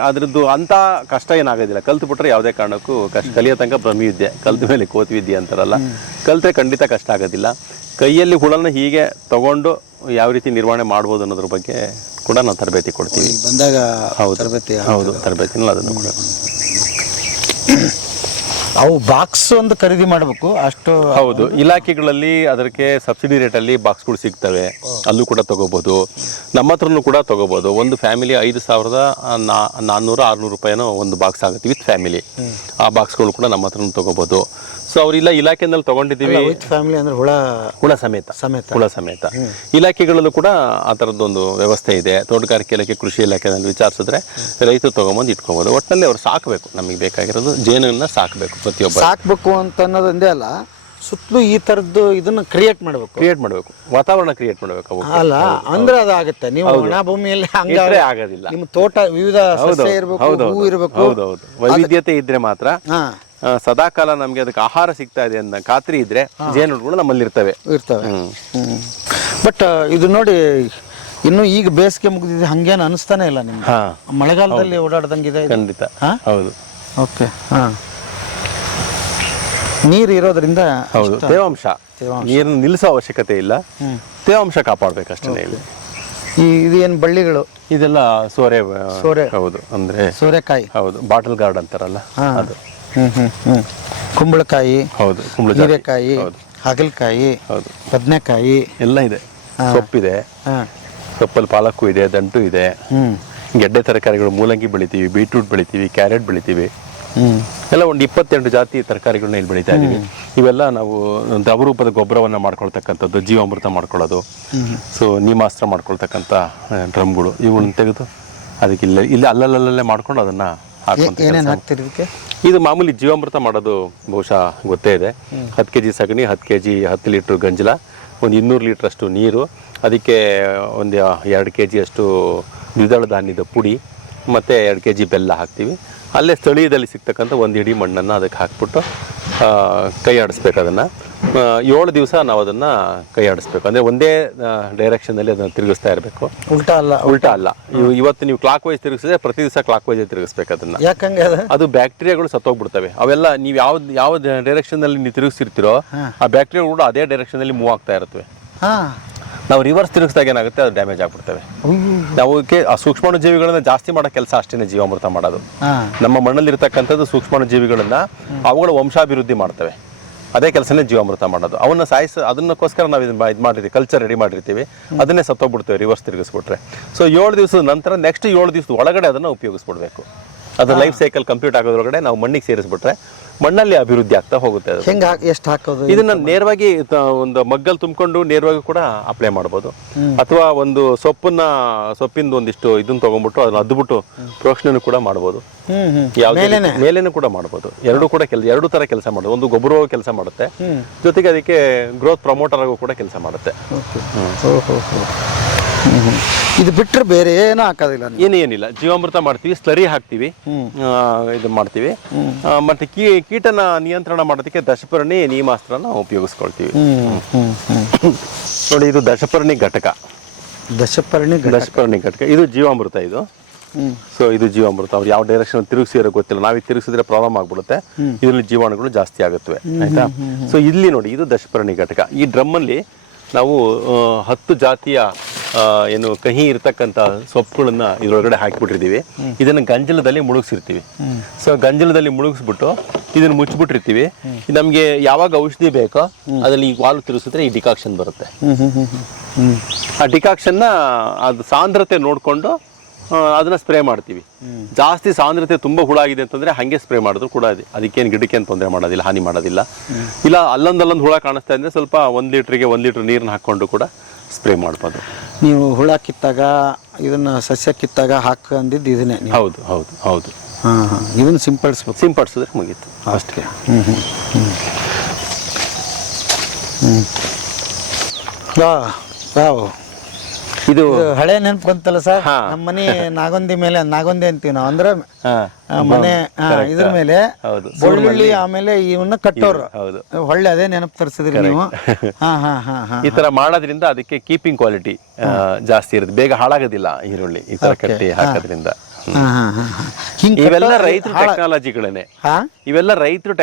ಅದ್ರದ್ದು ಅಂಥ ಕಷ್ಟ ಏನಾಗೋದಿಲ್ಲ. ಕಲ್ತು ಬಿಟ್ರೆ ಯಾವುದೇ ಕಾರಣಕ್ಕೂ ಕಲಿಯೋ ತನಕ ಬ್ರಹ್ಮವಿದ್ಯೆ, ಕಲ್ತ ಮೇಲೆ ಕೋತಿವಿದ್ಯೆ ಅಂತಾರಲ್ಲ, ಕಲ್ತ್ರೆ ಖಂಡಿತ ಕಷ್ಟ ಆಗೋದಿಲ್ಲ. ಕೈಯಲ್ಲಿ ಹುಳನ ಹೀಗೆ ತಗೊಂಡು ಯಾವ ರೀತಿ ನಿರ್ವಹಣೆ ಮಾಡ್ಬೋದು ಅನ್ನೋದ್ರ ಬಗ್ಗೆ ಕೂಡ ನಾವು ತರಬೇತಿ ಕೊಡ್ತೀವಿ ಬಂದಾಗ. ಹೌದು, ತರಬೇತಿನಲ್ಲ ಅದನ್ನು ಕೂಡ. ಅವು ಬಾಕ್ಸ್ ಒಂದು ಖರೀದಿ ಮಾಡಬೇಕು ಅಷ್ಟು. ಹೌದು, ಇಲಾಖೆಗಳಲ್ಲಿ ಅದಕ್ಕೆ ಸಬ್ಸಿಡಿ ರೇಟಲ್ಲಿ ಬಾಕ್ಸ್ಗಳು ಸಿಗ್ತವೆ, ಅಲ್ಲೂ ಕೂಡ ತಗೋಬೋದು. ನಮ್ಮ ಹತ್ರನೂ ಕೂಡ ತಗೋಬೋದು. ಒಂದು ಫ್ಯಾಮಿಲಿ 5,400-600 ರೂಪಾಯಿನೋ ಒಂದು ಬಾಕ್ಸ್ ಆಗುತ್ತೆ ವಿತ್ ಫ್ಯಾಮಿಲಿ. ಆ ಬಾಕ್ಸ್ಗಳು ಕೂಡ ನಮ್ಮ ಹತ್ರನೂ ತಗೋಬೋದು. ಸೊ ಅವರಿಲ್ಲ ಇಲಾಖೆನಲ್ಲಿ ತಗೊಂಡಿದ್ದೀವಿ. ಫ್ಯಾಮಿಲಿ ಅಂದ್ರೆ ಹುಳ ಸಮೇತ ಇಲಾಖೆಗಳಲ್ಲೂ ಕೂಡ ಆ ಥರದ್ದೊಂದು ವ್ಯವಸ್ಥೆ ಇದೆ. ತೋಟಗಾರಿಕೆ ಇಲಾಖೆ, ಕೃಷಿ ಇಲಾಖೆನಲ್ಲಿ ವಿಚಾರಿಸಿದ್ರೆ ರೈತರು ತಗೊಂಬಂದು ಇಟ್ಕೋಬೋದು. ಒಟ್ಟಿನಲ್ಲಿ ಅವ್ರು ಸಾಕಬೇಕು. ನಮಗೆ ಬೇಕಾಗಿರೋದು ಜೇನನ್ನ ಸಾಕಬೇಕು. ಪ್ರತಿಯೊಬ್ಬ ಸಾಕಬೇಕು ಅಂತ ಅನ್ನೋದೊಂದೇ ಅಲ್ಲ, ಸುತ್ತಲೂ ಈ ತರದ್ದು ಇದನ್ನ ಕ್ರಿಯೇಟ್ ಮಾಡಬೇಕು, ವಾತಾವರಣ ಕ್ರಿಯೇಟ್ ಮಾಡಬೇಕು. ಅಲ್ಲ ಅಂದ್ರೆ ಅದಾಗುತ್ತೆ. ನೀವು ಒಣ ಭೂಮಿಯಲ್ಲಿ ಹಂಗಾದ್ರೆ ಆಗೋದಿಲ್ಲ. ನಿಮ್ಮ ತೋಟ ವಿವಿಧ ಸಸ್ಯ ಇರಬೇಕು, ಹೂ ಇರಬೇಕು, ವೈವಿಧ್ಯತೆ ಇದ್ರೆ ಮಾತ್ರ ಸದಾಕಾಲ ನಮ್ಗೆ ಅದಕ್ಕೆ ಆಹಾರ ಸಿಗ್ತಾ ಇದೆ ಅನ್ನೋ ಖಾತ್ರಿ ಇದ್ರೆ ಜೇನುಗಳು ನಮ್ಮಲ್ಲಿ ಇರ್ತವೆ. ಬಟ್ ಇದು ನೋಡಿ, ಇನ್ನು ಈಗ ಬೇಸಿಗೆ ಮುಗಿದಿದೆ, ಹಂಗೇನು ಅನಿಸ್ತಾನೆ ಇಲ್ಲ ನಿಮ್ಗೆ. ಮಳೆಗಾಲದಲ್ಲಿ ಓಡಾಡ್ದಂಗಿದೆ ಖಂಡಿತ. ಹೌದು. ಓಕೆ. ನೀರು ಇರೋದ್ರಿಂದ ಹೌದು, ತೇವಾಂಶ ನೀರನ್ನು ನಿಲ್ಲಿಸೋ ಅವಶ್ಯಕತೆ ಇಲ್ಲ. ತೇವಾಂಶ ಕಾಪಾಡ್ಬೇಕಷ್ಟೇ. ಇದು ಏನು ಬಳ್ಳಿಗಳು ಇದೆಲ್ಲ ಸೋರೆ. ಹೌದು, ಅಂದ್ರೆ ಸೋರೆಕಾಯಿ. ಹೌದು, ಬಾಟಲ್ ಗಾರ್ಡ್ ಅಂತಾರಲ್ಲ ಅದು. ಕುಂಬಳಕಾಯಿ. ಹೌದು, ಹೀರೆಕಾಯಿ, ಹಾಗಲಕಾಯಿ, ಹೌದು, ಬದನೆಕಾಯಿ ಎಲ್ಲ ಇದೆ. ಸೊಪ್ಪಿದೆ, ಸೊಪ್ಪಲ್ಲಿ ಪಾಲಕ್ಕು ಇದೆ, ದಂಟು ಇದೆ. ಗೆಡ್ಡೆ ತರಕಾರಿಗಳು ಮೂಲಂಗಿ ಬೆಳಿತೀವಿ, ಬೀಟ್ರೂಟ್ ಬೆಳಿತೀವಿ, ಕ್ಯಾರೆಟ್ ಬೆಳಿತೀವಿ. ಎಲ್ಲ ಒಂದು 22 ಜಾತಿ ತರಕಾರಿಗಳನ್ನ ಇಲ್ಲಿ ಬೆಳೀತಾ ಇದೀವಿ. ಇವೆಲ್ಲ ನಾವು ದ್ರವರೂಪದ ಗೊಬ್ಬರವನ್ನ ಮಾಡ್ಕೊಳ್ತಕ್ಕಂಥದ್ದು, ಜೀವಾಮೃತ ಮಾಡ್ಕೊಳ್ಳೋದು, ಸೊ ನೀಮಾಸ್ತ್ರ ಮಾಡ್ಕೊಳ್ತಕ್ಕಂಥ ಡ್ರಮ್ಗಳು, ಇವುಗಳನ್ನ ತೆಗೆದು ಅದಕ್ಕೆ ಇಲ್ಲಿ ಅಲ್ಲಲ್ಲೇ ಮಾಡ್ಕೊಂಡು ಅದನ್ನ ಹಾಕ್ತೀವಿ. ಇದು ಮಾಮೂಲಿ ಜೀವಾಮೃತ ಮಾಡೋದು ಬಹುಶಃ ಗೊತ್ತೇ ಇದೆ. 10 kg ಸಗಣಿ, 10 kg 10 ಲೀಟ್ರ್ ಗಂಜಲ, ಒಂದು 200 ಲೀಟ್ರಷ್ಟು ನೀರು, ಅದಕ್ಕೆ ಒಂದು 2 kg ಅಷ್ಟು ದ್ವಿದಳ ಧಾನ್ಯದ ಪುಡಿ ಮತ್ತು 2 kg ಬೆಲ್ಲ ಹಾಕ್ತೀವಿ. ಅಲ್ಲೇ ಸ್ಥಳೀಯದಲ್ಲಿ ಸಿಗ್ತಕ್ಕಂಥ ಒಂದು ಹಿಡಿ ಮಣ್ಣನ್ನು ಅದಕ್ಕೆ ಹಾಕ್ಬಿಟ್ಟು ಕೈ ಆಡಿಸ್ಬೇಕು. ಅದನ್ನು 7 ದಿವಸ ನಾವು ಅದನ್ನು ಕೈ ಆಡಿಸ್ಬೇಕು. ಅಂದರೆ ಒಂದೇ ಡೈರೆಕ್ಷನಲ್ಲಿ ಅದನ್ನು ತಿರುಗಿಸ್ತಾ ಇರಬೇಕು, ಉಲ್ಟಾ ಅಲ್ಲ. ಇವತ್ತು ನೀವು ಕ್ಲಾಕ್ ವೈಸ್ ತಿರುಗಿಸಿದ್ರೆ ಪ್ರತಿ ದಿವಸ ಕ್ಲಾಕ್ ವೈಸ್ ತಿರುಗಿಸ್ಬೇಕು ಅದನ್ನು. ಯಾಕಂಗೆ ಅದು ಬ್ಯಾಕ್ಟೀರಿಯಾಗಳು ಸತ್ತೋಗ್ಬಿಡ್ತವೆ. ಅವೆಲ್ಲ ನೀವು ಯಾವ ಡೈರೆಕ್ಷನ್ನಲ್ಲಿ ನೀವು ತಿರುಗಿಸಿರ್ತೀರೋ ಆ ಬ್ಯಾಕ್ಟೀರಿಯಾಗಳು ಕೂಡ ಅದೇ ಡೈರೆಕ್ಷನಲ್ಲಿ ಮೂವ್ ಆಗ್ತಾ ಇರ್ತವೆ. ನಾವು ರಿವರ್ಸ್ ತಿರುಗಿಸಿದಾಗ ಏನಾಗುತ್ತೆ, ಅದು ಡ್ಯಾಮೇಜ್ ಆಗ್ಬಿಡ್ತವೆ. ನಾವು ಆ ಸೂಕ್ಷ್ಮಾಣು ಜೀವಿಗಳನ್ನ ಜಾಸ್ತಿ ಮಾಡೋ ಕೆಲಸ ಅಷ್ಟೇ ಜೀವಾಮೃತ ಮಾಡೋದು. ನಮ್ಮ ಮಣ್ಣಲ್ಲಿ ಇರ್ತಕ್ಕಂಥದ್ದು ಸೂಕ್ಷ್ಮಾಣು ಜೀವಿಗಳನ್ನ ಅವುಗಳ ವಂಶಾಭಿವೃದ್ಧಿ ಮಾಡ್ತವೆ. ಅದೇ ಕೆಲಸನೇ ಜೀವಾಮೃತ ಮಾಡೋದು. ಅವನ್ನ ಅದನ್ನಕ್ಕೋಸ್ಕರ ನಾವು ಇದು ಮಾಡಿರ್ತೀವಿ, ಕಲ್ಚರ್ ರೆಡಿ ಮಾಡಿರ್ತೀವಿ, ಅದನ್ನೇ ಸತ್ತೋಗ್ಬಿಡ್ತೇವೆ ರಿವರ್ಸ್ ತಿರುಗಿಸ್ಬಿಟ್ರೆ. ಸೊ 7 ದಿವಸದ ನಂತರ ನೆಕ್ಸ್ಟ್ 7 ದಿವಸದ ಒಳಗಡೆ ಅದನ್ನು ಉಪಯೋಗಿಸ್ಬಿಡ್ಬೇಕು. ಅದು ಲೈಫ್ ಸೈಕಲ್ ಕಂಪ್ಲೀಟ್ ಆಗೋದ್ರೊಳಗಡೆ ನಾವು ಮಣ್ಣಿಗೆ ಸೇರಿಸ್ಬಿಟ್ರೆ ಮಣ್ಣಲ್ಲಿ ಅಭಿವೃದ್ಧಿ ಆಗ್ತಾ ಹೋಗುತ್ತೆ. ಎಷ್ಟು ಹಾಕೋದು? ಇದನ್ನ ನೇರವಾಗಿ ಒಂದು ಮಗ್ಗಲ್ಲಿ ತುಂಬಿಕೊಂಡು ನೇರವಾಗಿ ಕೂಡ ಅಪ್ಲೈ ಮಾಡ್ಬೋದು. ಅಥವಾ ಒಂದು ಸೊಪ್ಪಿಂದ ಒಂದಿಷ್ಟು ಇದನ್ನ ತಗೊಂಡ್ಬಿಟ್ಟು ಅದನ್ನ ಅದ್ಬಿಟ್ಟು ಪ್ರೋಕ್ಷಣೆ ಕೂಡ ಮಾಡ್ಬೋದು. ಮೇಲೇನು ಕೂಡ ಮಾಡ್ಬೋದು. ಎರಡು ತರ ಕೆಲಸ ಮಾಡೋದು. ಒಂದು ಗೊಬ್ಬರ ಕೆಲಸ ಮಾಡುತ್ತೆ, ಜೊತೆಗೆ ಅದಕ್ಕೆ ಗ್ರೋತ್ ಪ್ರಮೋಟರ್ ಆಗೋ ಕೂಡ ಕೆಲಸ ಮಾಡುತ್ತೆ. ಇದು ಬಿಟ್ಟರೆ ಬೇರೆ ಏನೂ ಹಾಕೋದಿಲ್ಲ? ಏನಿಲ್ಲ, ಜೀವಾಮೃತ ಮಾಡ್ತೀವಿ, ಸ್ಲರಿ ಹಾಕ್ತೀವಿ, ಇದು ಮಾಡ್ತೀವಿ. ಮತ್ತೆ ಕೀಟನ ನಿಯಂತ್ರಣ ಮಾಡೋದಕ್ಕೆ ದಶಪರ್ಣಿ ನೀಮಾಸ್ತ್ರನ ಉಪಯೋಗಿಸ್ಕೊಳ್ತೀವಿ. ನೋಡಿ, ಇದು ದಶಪರ್ಣಿ ಘಟಕ. ದಶಪರ್ಣಿ ಘಟಕ ಇದು ಜೀವಾಮೃತ. ಇದು ಸೊ ಇದು ಜೀವಾಮೃತ. ಅವ್ರು ಯಾವ ಡೈರೆಕ್ಷನ್ ತಿರುಗಿಸಿರೋ ಗೊತ್ತಿಲ್ಲ, ನಾವೀಗ ತಿರುಗಿಸಿದ್ರೆ ಪ್ರಾಬ್ಲಮ್ ಆಗ್ಬಿಡುತ್ತೆ. ಇದರಲ್ಲಿ ಜೀವಾಣುಗಳು ಜಾಸ್ತಿ ಆಗುತ್ತವೆ, ಆಯ್ತಾ. ಸೊ ಇಲ್ಲಿ ನೋಡಿ, ಇದು ದಶಪರ್ಣಿ ಘಟಕ. ಈ ಡ್ರಮ್ಮಲ್ಲಿ ನಾವು 10 ಜಾತಿಯ ಏನು ಕಹಿ ಇರ್ತಕ್ಕಂಥ ಸೊಪ್ಪುಗಳನ್ನ ಇದರೊಳಗಡೆ ಹಾಕಿಬಿಟ್ಟಿರ್ತೀವಿ. ಇದನ್ನು ಗಂಜಲದಲ್ಲಿ ಮುಳುಗಿಸಿರ್ತೀವಿ. ಸೊ ಗಂಜಲದಲ್ಲಿ ಮುಳುಗಿಸ್ಬಿಟ್ಟು ಇದನ್ನು ಮುಚ್ಚಿಬಿಟ್ಟಿರ್ತೀವಿ. ನಮಗೆ ಯಾವಾಗ ಔಷಧಿ ಬೇಕೋ ಅದರಲ್ಲಿ ಈ ವಾಲ್ವ್ ತಿರುಗಿಸಿದ್ರೆ ಈ ಡಿಕಾಕ್ಷನ್ ಬರುತ್ತೆ. ಆ ಡಿಕಾಕ್ಷನ್ನ ಅದು ಸಾಂದ್ರತೆ ನೋಡಿಕೊಂಡು ಅದನ್ನ ಸ್ಪ್ರೇ ಮಾಡ್ತೀವಿ. ಜಾಸ್ತಿ ಸಾಂದ್ರತೆ ತುಂಬ ಹುಳ ಆಗಿದೆ ಅಂತಂದ್ರೆ ಹಾಗೆ ಸ್ಪ್ರೇ ಮಾಡಿದ್ರು ಕೂಡ ಅದಕ್ಕೇನು ಗಿಡಕ್ಕೇನು ತೊಂದರೆ ಮಾಡೋದಿಲ್ಲ, ಹಾನಿ ಮಾಡೋದಿಲ್ಲ. ಇಲ್ಲ ಅಲ್ಲೊಂದು ಹುಳ ಕಾಣಿಸ್ತಾ ಇದ್ರೆ ಸ್ವಲ್ಪ 1 ಲೀಟ್ರಿಗೆ 1 ಲೀಟ್ರ್ ನೀರನ್ನ ಹಾಕ್ಕೊಂಡು ಕೂಡ ಸ್ಪ್ರೇ ಮಾಡ್ಬೋದು. ನೀವು ಹುಳ ಕಿತ್ತಾಗ ಇದನ್ನ ಸಸ್ಯ ಕಿತ್ತಾಗ ಹಾಕೊಂಡಿದ್ದು ಇದನ್ನೇ? ಹೌದು ಹೌದು ಹೌದು. ಇದನ್ನು ಸಿಂಪಡಿಸಿದ್ರೆ ಮುಗೀತು ಅಷ್ಟೇ. ಇದು ಹಳೆ ನೆನಪು ಬಂತಲ್ಲ ಸರ್. ನಮ್ಮ ಮನೆ ನಾಗೊಂದಿ ಮೇಲೆ, ನಾಗೊಂದಿ ಅಂತೀವಿ ನಾವು, ಅಂದ್ರೆ ಮನೆ ಇದ್ರ ಮೇಲೆ ಬೆಳ್ಳುಳ್ಳಿ ಆಮೇಲೆ ಇವನ್ನ ಕಟ್ಟೋರು. ಹೊಳ್ಳೆ ಅದೇ ನೆನಪು ತರಿಸಿದ್ರಿ ನೀವು. ಈ ತರ ಮಾಡೋದ್ರಿಂದ ಅದಕ್ಕೆ ಕೀಪಿಂಗ್ ಕ್ವಾಲಿಟಿ ಜಾಸ್ತಿ ಇರುತ್ತೆ, ಬೇಗ ಹಾಳಾಗೋದಿಲ್ಲ ಈರುಳ್ಳಿ ಈ ತರ ಕಟ್ಟಿ ಹಾಕೋದ್ರಿಂದ. ಇವೆಲ್ಲ ರೈತರ ಟೆಕ್ನಾಲಜಿಗಳೇನೆ. ಇವೆಲ್ಲ ರೈತರು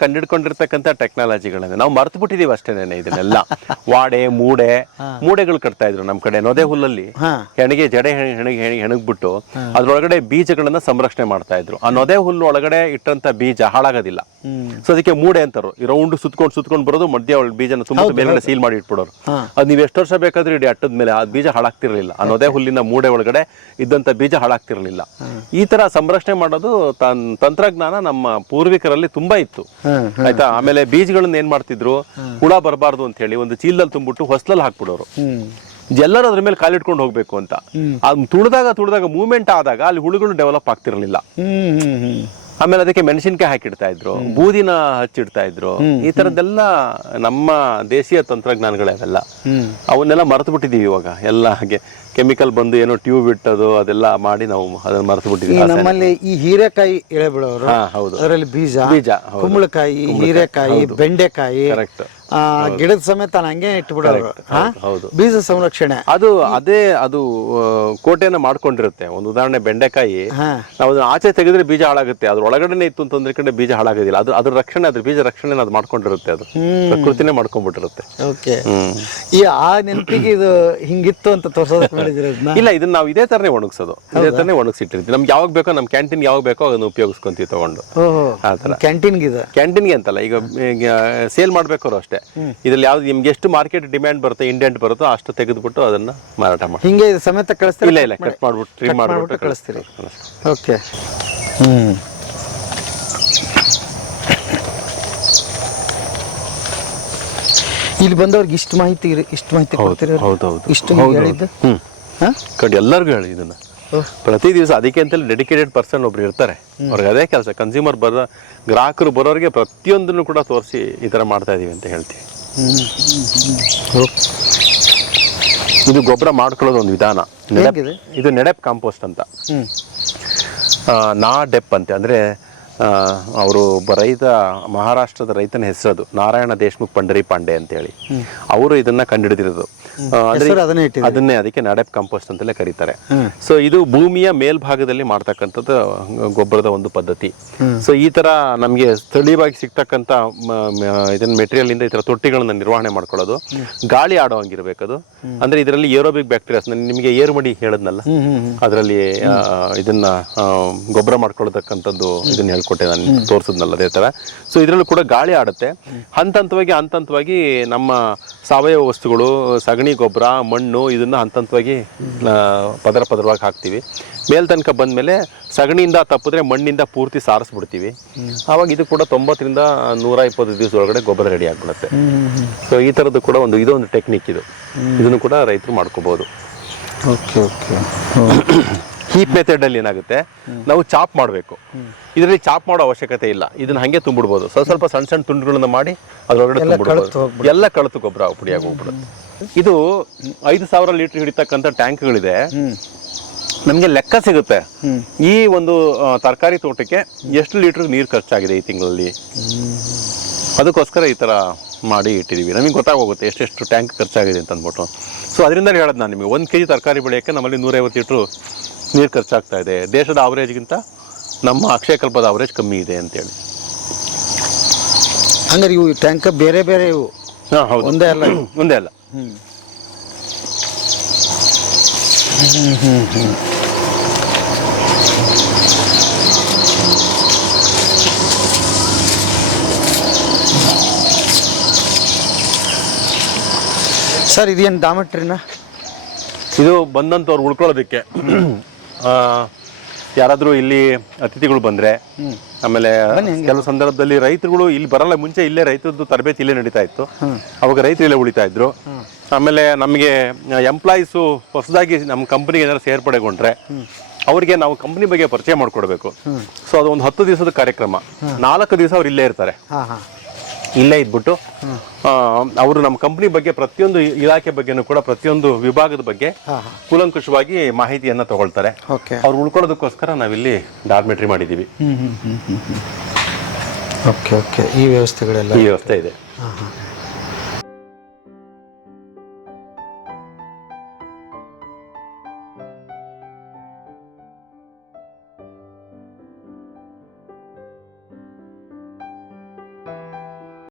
ಕಂಡಿಡ್ಕೊಂಡಿರ್ತಕ್ಕಂಥ ಟೆಕ್ನಾಲಜಿಗಳೇನೆ. ನಾವು ಮರ್ತು ಬಿಟ್ಟಿದೀವಿ ಅಷ್ಟೇನೆ ಇದನ್ನೆಲ್ಲ. ವಾಡೆ ಮೂಡೆಗಳು ಕಟ್ತಾ ಇದ್ರು ನಮ್ ಕಡೆ. ನೊದೆ ಹುಲ್ಲಲ್ಲಿ ಜಡೆ ಹೆಣಗ್ಬಿಟ್ಟು ಅದ್ರೊಳಗಡೆ ಬೀಜಗಳನ್ನ ಸಂರಕ್ಷಣೆ ಮಾಡ್ತಾ ಇದ್ರು. ಆ ನೊದೆ ಹುಲ್ಲು ಒಳಗಡೆ ಇಟ್ಟಂತ ಬೀಜ ಹಾಳಾಗೋದಿಲ್ಲ. ಸೊ ಅದಕ್ಕೆ ಮೂಡೆ ಅಂತಾರು. ಈ ರೌಂಡ್ ಸುತ್ಕೊಂಡು ಬರೋದು, ಮಧ್ಯ ಬೀಜನ ತುಂಬ ಮೇಲ್ಗಡೆ ಸೀಲ್ ಮಾಡಿ ಇಟ್ಬಿಡೋರು. ಅದ್ ನೀವ್ ಎಷ್ಟು ವರ್ಷ ಬೇಕಾದ್ರೂ ಇಡೀ ಅಟ್ಟದ ಮೇಲೆ ಆ ಬೀಜ ಹಾಳಾಗ್ತಿರ್ಲಿಲ್ಲ. ಆ ನೊದೆ ಹುಲ್ಲಿನ ಮೂಡೆ ಒಳಗಡೆ ಇದ್ದಂತ ಬೀಜ ಹಾಳಾಗ್ತಿರ್ಲಿಲ್ಲ. ಈ ತರ ಸಂರಕ್ಷಣೆ ಮಾಡೋದು ತಂತ್ರಜ್ಞಾನ ನಮ್ಮ ಪೂರ್ವಿಕರಲ್ಲಿ ತುಂಬಾ ಇತ್ತು, ಆಯ್ತಾ. ಆಮೇಲೆ ಬೀಜಗಳನ್ನ ಏನ್ ಮಾಡ್ತಿದ್ರು, ಹುಳ ಬರಬಾರ್ದು ಅಂತ ಹೇಳಿ ಒಂದು ಚೀಲದಲ್ಲಿ ತುಂಬಿಟ್ಟು ಹೊಸಲಲ್ಲಿ ಹಾಕ್ಬಿಡೋರು. ಎಲ್ಲರೂ ಅದ್ರ ಮೇಲೆ ಕಾಲಿಟ್ಕೊಂಡು ಹೋಗ್ಬೇಕು ಅಂತ. ಅದು ತುಳಿದಾಗ ಮೂವ್ಮೆಂಟ್ ಆದಾಗ ಅಲ್ಲಿ ಹುಳುಗಳು ಡೆವಲಪ್ ಆಗ್ತಿರ್ಲಿಲ್ಲ. ಆಮೇಲೆ ಅದಕ್ಕೆ ಮೆಣಸಿನ್ಕಾಯಿ ಹಾಕಿಡ್ತಾ ಇದ್ರು, ಬೂದಿನ ಹಚ್ಚಿಡ್ತಾ ಇದ್ರು. ಈ ತರದ್ದೆಲ್ಲ ನಮ್ಮ ದೇಶೀಯ ತಂತ್ರಜ್ಞಾನಗಳೆಲ್ಲ. ಅವನ್ನೆಲ್ಲ ಮರೆತು ಬಿಟ್ಟಿದೀವಿ ಇವಾಗ. ಎಲ್ಲ ಹಾಗೆ ಕೆಮಿಕಲ್ ಬಂದು ಏನೋ ಟ್ಯೂಬ್ ಇಟ್ಟದು ಅದೆಲ್ಲ ಮಾಡಿ ನಾವು ಅದನ್ನ ಮರೆತು ಬಿಟ್ಟಿದೀವಿ. ನಮ್ಮಲ್ಲಿ ಈ ಹೀರೆಕಾಯಿ ಎಳೆ ಬಿಡೋರು, ಅದರಲ್ಲಿ ಬೀಜ, ಕುಂಬಳಕಾಯಿ, ಹೀರೆಕಾಯಿ, ಬೆಂಡೆಕಾಯಿ, ಗಿಡದ ಸಮೇತ ಹಂಗೆ ಇಟ್ಬಿಡೋರು. ಬೀಜ ಸಂರಕ್ಷಣೆ ಅದು ಕೋಟೆಯನ್ನ ಮಾಡ್ಕೊಂಡಿರುತ್ತೆ. ಒಂದು ಉದಾಹರಣೆ, ಬೆಂಡೆಕಾಯಿ ನಾವು ಅದನ್ನ ಆಚೆ ತೆಗೆದ್ರೆ ಬೀಜ ಹಾಳಾಗುತ್ತೆ, ಅದ್ರ ಒಳಗಡೆ ಇತ್ತು ಅಂತಂದ್ರೆ ಕಡೆ ಬೀಜ ಹಾಳಾಗೋದಿಲ್ಲ. ಅದ್ರ ರಕ್ಷಣೆ, ಅದ್ರ ಬೀಜ ರಕ್ಷಣೆ ಅದು ಮಾಡ್ಕೊಂಡಿರುತ್ತೆ. ಅದು ಪ್ರಕೃತಿನೇ ಮಾಡ್ಕೊಂಡ್ಬಿಟ್ಟಿರುತ್ತೆ. ಈ ಆ ನೆನಪಿಗೆ ಇದು ಹಿಂಗಿತ್ತು ಅಂತ ತೋರ್ಸೋದಕ್ಕೆ ಇಲ್ಲ, ಇದನ್ನ ನಾವು ಇದೇ ತರನೇ ಒಣಗಿಸೋದು, ಇದೇ ತರನೇ ಒಣಗಿಸಿಟ್ಟಿರ್ತೀವಿ. ನಮ್ಗೆ ಯಾವಾಗ ಬೇಕೋ, ನಮ್ ಕ್ಯಾಂಟೀನ್ ಯಾವಾಗ ಬೇಕೋ ಅದನ್ನ ಉಪಯೋಗಿಸ್ಕೊಂತೀವಿ ತಗೊಂಡು. ಕ್ಯಾಂಟೀನ್ಗೆ ಅಂತಲ್ಲ, ಈಗ ಸೇಲ್ ಮಾಡ್ಬೇಕಾದ್ರು ಅಷ್ಟೇ. ಇದ್ರಲ್ಲಿ ಯಾವ್ದು ನಿಮ್ಗೆ ಎಷ್ಟು ಮಾರ್ಕೆಟ್ ಡಿಮ್ಯಾಂಡ್ ಬರುತ್ತೆ, ಇಂಡೆಂಟ್ ಬರುತ್ತೋ ಅಷ್ಟು ತೆಗೆದುಬಿಟ್ಟು ಅದನ್ನ ಮಾರಾಟ ಮಾಡಿ ಹಿಂಗೆ ಸಮೇತ ಕಳಿಸ್ತೀವಿ. ಇಲ್ಲ ಕಟ್ ಮಾಡ್ಬಿಟ್ಟು ಟ್ರಿಮ್ ಮಾಡ್ಬಿಟ್ಟು ಕಳಿಸ್ತೀರಿ. ಓಕೆ. ಇಲ್ಲಿ ಬಂದವ್ರಿಗೆ ಇಷ್ಟು ಮಾಹಿತಿ ಕೊಡ್ತೀರಿ? ಹೌದೌದು, ಇಷ್ಟು ಹೇಳಿದ್ದು ಎಲ್ಲರಿಗೂ ಹೇಳಿ ಇದನ್ನ. ಪ್ರತಿ ದಿವಸ ಅದಕ್ಕೆ ಅಂತೇಳಿ ಡೆಡಿಕೇಟೆಡ್ ಪರ್ಸನ್ ಒಬ್ರು ಇರ್ತಾರೆ, ಅವ್ರಿಗೆ ಅದೇ ಕೆಲಸ. ಕನ್ಸ್ಯೂಮರ್ ಗ್ರಾಹಕರು ಬರೋರಿಗೆ ಪ್ರತಿಯೊಂದನ್ನು ಕೂಡ ತೋರಿಸಿ ಈ ಥರ ಮಾಡ್ತಾ ಇದೀವಿ ಅಂತ ಹೇಳ್ತೀವಿ. ಇದು ಗೊಬ್ಬರ ಮಾಡ್ಕೊಳ್ಳೋದು ಒಂದು ವಿಧಾನ. ಇದು ನೆಡೆಪ್ ಕಾಂಪೋಸ್ಟ್ ಅಂತ, ನಾಡೆಪ್ ಅಂತೆ. ಅಂದರೆ ಅವರು ಒಬ್ಬ ರೈತ, ಮಹಾರಾಷ್ಟ್ರದ ರೈತನ ಹೆಸರದು, ನಾರಾಯಣ ದೇಶ್ಮುಖ್ ಪಂಡರಿ ಪಾಂಡೆ ಅಂತೇಳಿ. ಅವರು ಇದನ್ನ ಕಂಡುಹಿಡಿದಿರೋದು. ಅದನ್ನೇ ಅದಕ್ಕೆ ನಾಡೆಪ್ ಕಾಂಪೋಸ್ಟ್ ಅಂತಲೇ ಕರೀತಾರೆ. ಸೊ ಇದು ಭೂಮಿಯ ಮೇಲ್ಭಾಗದಲ್ಲಿ ಮಾಡ್ತಕ್ಕಂಥದ್ದು ಗೊಬ್ಬರದ ಒಂದು ಪದ್ಧತಿ. ಸೊ ಈ ತರ ನಮಗೆ ಸ್ಥಳೀಯವಾಗಿ ಸಿಗ್ತಕ್ಕಂಥ ಇದನ್ನ ಮೆಟೀರಿಯಲ್ ಇಂದ ಈ ತರ ತೊಟ್ಟಿಗಳನ್ನ ನಿರ್ವಹಣೆ ಮಾಡ್ಕೊಳ್ಳೋದು, ಗಾಳಿ ಆಡೋಂಗಿರ್ಬೇಕದು. ಅಂದ್ರೆ ಇದರಲ್ಲಿ ಏರೋಬಿಕ್ ಬ್ಯಾಕ್ಟೀರಿಯಾಸ್, ನಿಮಗೆ ಏರುಮಡಿ ಹೇಳದ್ನಲ್ಲ, ಅದರಲ್ಲಿ ಇದನ್ನ ಗೊಬ್ಬರ ಮಾಡ್ಕೊಳ್ತಕ್ಕಂಥದ್ದು ಇದನ್ನ ಹೇಳ್ಕೊಟ್ಟೆ ನಾನು, ತೋರಿಸಿದ್ನಲ್ಲ ಅದೇ ತರ. ಸೊ ಇದರಲ್ಲೂ ಕೂಡ ಗಾಳಿ ಆಡುತ್ತೆ. ಹಂತವಾಗಿ ನಮ್ಮ ಸಾವಯವ ವಸ್ತುಗಳು, ಸಗಣಿ ಗೊಬ್ಬರ, ಮಣ್ಣು, ಇದನ್ನ ಹಂತವಾಗಿ ಪದರವಾಗಿ ಹಾಕ್ತೀವಿ. ಮೇಲ್ತನಕ ಬಂದ್ಮೇಲೆ ಸಗಣಿಯಿಂದ ತಪ್ಪಿದ್ರೆ ಮಣ್ಣಿಂದ ಪೂರ್ತಿ ಸಾರಿಸ್ಬಿಡ್ತೀವಿ. ಆವಾಗ ಇದು ಕೂಡ 90 ರಿಂದ 120 ದಿವಸ ಒಳಗಡೆ ಗೊಬ್ಬರ ರೆಡಿ ಆಗ್ಬಿಡುತ್ತೆ. ಸೊ ಈ ಥರದ್ದು ಕೂಡ ಇದೊಂದು ಟೆಕ್ನಿಕ್. ಇದನ್ನು ಕೂಡ ರೈತರು ಮಾಡ್ಕೋಬಹುದು. ಹೀಪ್ ಮೆಥಡ್ ಅಲ್ಲಿ ಏನಾಗುತ್ತೆ, ನಾವು ಚಾಪ್ ಮಾಡಬೇಕು. ಇದರಲ್ಲಿ ಚಾಪ್ ಮಾಡೋ ಅವಶ್ಯಕತೆ ಇಲ್ಲ, ಇದನ್ನ ಹಂಗೆ ತುಂಬಿಡ್ಬೋದು. ಸ್ವಲ್ಪ ಸಣ್ಣ ತುಂಡುಗಳನ್ನ ಮಾಡಿ ಅದರೊಳಗಡೆ ತುಂಬಿಡ್ಬೋದು, ಎಲ್ಲ ಕಳತು ಗೊಬ್ಬರ ಪುಡಿಯಾಗಿ ಹೋಗ್ಬಿಡುತ್ತೆ. ಇದು 5,000 ಲೀಟರ್ ಹಿಡಿತಕ್ಕಂಥ ಟ್ಯಾಂಕ್ಗಳಿದೆ. ನಮಗೆ ಲೆಕ್ಕ ಸಿಗುತ್ತೆ ಈ ಒಂದು ತರಕಾರಿ ತೋಟಕ್ಕೆ ಎಷ್ಟು ಲೀಟರ್ ನೀರು ಖರ್ಚಾಗಿದೆ ಈ ತಿಂಗಳಲ್ಲಿ. ಅದಕ್ಕೋಸ್ಕರ ಈ ತರ ಮಾಡಿ ಇಟ್ಟಿದೀವಿ. ನಮಗೆ ಗೊತ್ತಾಗೋಗುತ್ತೆ ಎಷ್ಟೆಷ್ಟು ಟ್ಯಾಂಕ್ ಖರ್ಚಾಗಿದೆ ಅಂತ ಅಂದ್ಬಿಟ್ಟು. ಸೊ ಅದರಿಂದ ಹೇಳೋದು ನಾನು ನಿಮಗೆ, 1 kg ತರಕಾರಿ ಬೆಳೆಯೋಕ್ಕೆ ನಮ್ಮಲ್ಲಿ 150 ಲೀಟ್ರು ನೀರು ಖರ್ಚಾಗ್ತಾ ಇದೆ. ದೇಶದ ಅವರೇಜ್ಗಿಂತ ನಮ್ಮ ಅಕ್ಷಯಕಲ್ಪದ ಅವರೇಜ್ ಕಮ್ಮಿ ಇದೆ ಅಂತೇಳಿ. ಹಂಗಾರೆ ಇವು ಟ್ಯಾಂಕ್ ಬೇರೆ ಬೇರೆ ಇವು? ಹೌದು, ಒಂದೇ ಅಲ್ಲ. ಸರ್ ಇದೇನು ಡಾಮೆಟ್ರಿನ? ಇದು ಬಂದಂಥವ್ರು ಉಳ್ಕೊಳ್ಳೋದಕ್ಕೆ, ಯಾರಾದರೂ ಇಲ್ಲಿ ಅತಿಥಿಗಳು ಬಂದರೆ, ಆಮೇಲೆ ಕೆಲವು ಸಂದರ್ಭದಲ್ಲಿ ರೈತರುಗಳು ಇಲ್ಲಿ ಬರಲ್ಲ. ಮುಂಚೆ ಇಲ್ಲೇ ರೈತರದ್ದು ತರಬೇತಿ ಇಲ್ಲೇ ನಡೀತಾ ಇತ್ತು, ಅವಾಗ ರೈತರು ಇಲ್ಲೇ ಉಳಿತಾ ಇದ್ರು. ಆಮೇಲೆ ನಮಗೆ ಎಂಪ್ಲಾಯೀಸು ಹೊಸದಾಗಿ ನಮ್ಮ ಕಂಪ್ನಿಗೆ ಏನಾದ್ರು ಸೇರ್ಪಡೆಗೊಂಡ್ರೆ ಅವ್ರಿಗೆ ನಾವು ಕಂಪ್ನಿ ಬಗ್ಗೆ ಪರಿಚಯ ಮಾಡಿಕೊಡ್ಬೇಕು. ಸೊ ಅದು ಒಂದು 10 ದಿವಸದ ಕಾರ್ಯಕ್ರಮ. 4 ದಿವಸ ಅವ್ರು ಇಲ್ಲೇ ಇರ್ತಾರೆ. ಇಲ್ಲೇ ಇದ್ಬಿಟ್ಟು ಅವರು ನಮ್ಮ ಕಂಪ್ನಿ ಬಗ್ಗೆ, ಪ್ರತಿಯೊಂದು ಇಲಾಖೆ ಬಗ್ಗೆನೂ ಕೂಡ, ಪ್ರತಿಯೊಂದು ವಿಭಾಗದ ಬಗ್ಗೆ ಕೂಲಂಕುಷವಾಗಿ ಮಾಹಿತಿಯನ್ನ ತಗೊಳ್ತಾರೆ. ಅವ್ರು ಉಳ್ಕೊಳ್ಳೋದಕ್ಕೋಸ್ಕರ ನಾವಿಲ್ಲಿ ಡಾರ್ಮೆಟ್ರಿ ಮಾಡಿದ್ದೀವಿ. ಈ ವ್ಯವಸ್ಥೆ ಇದೆ.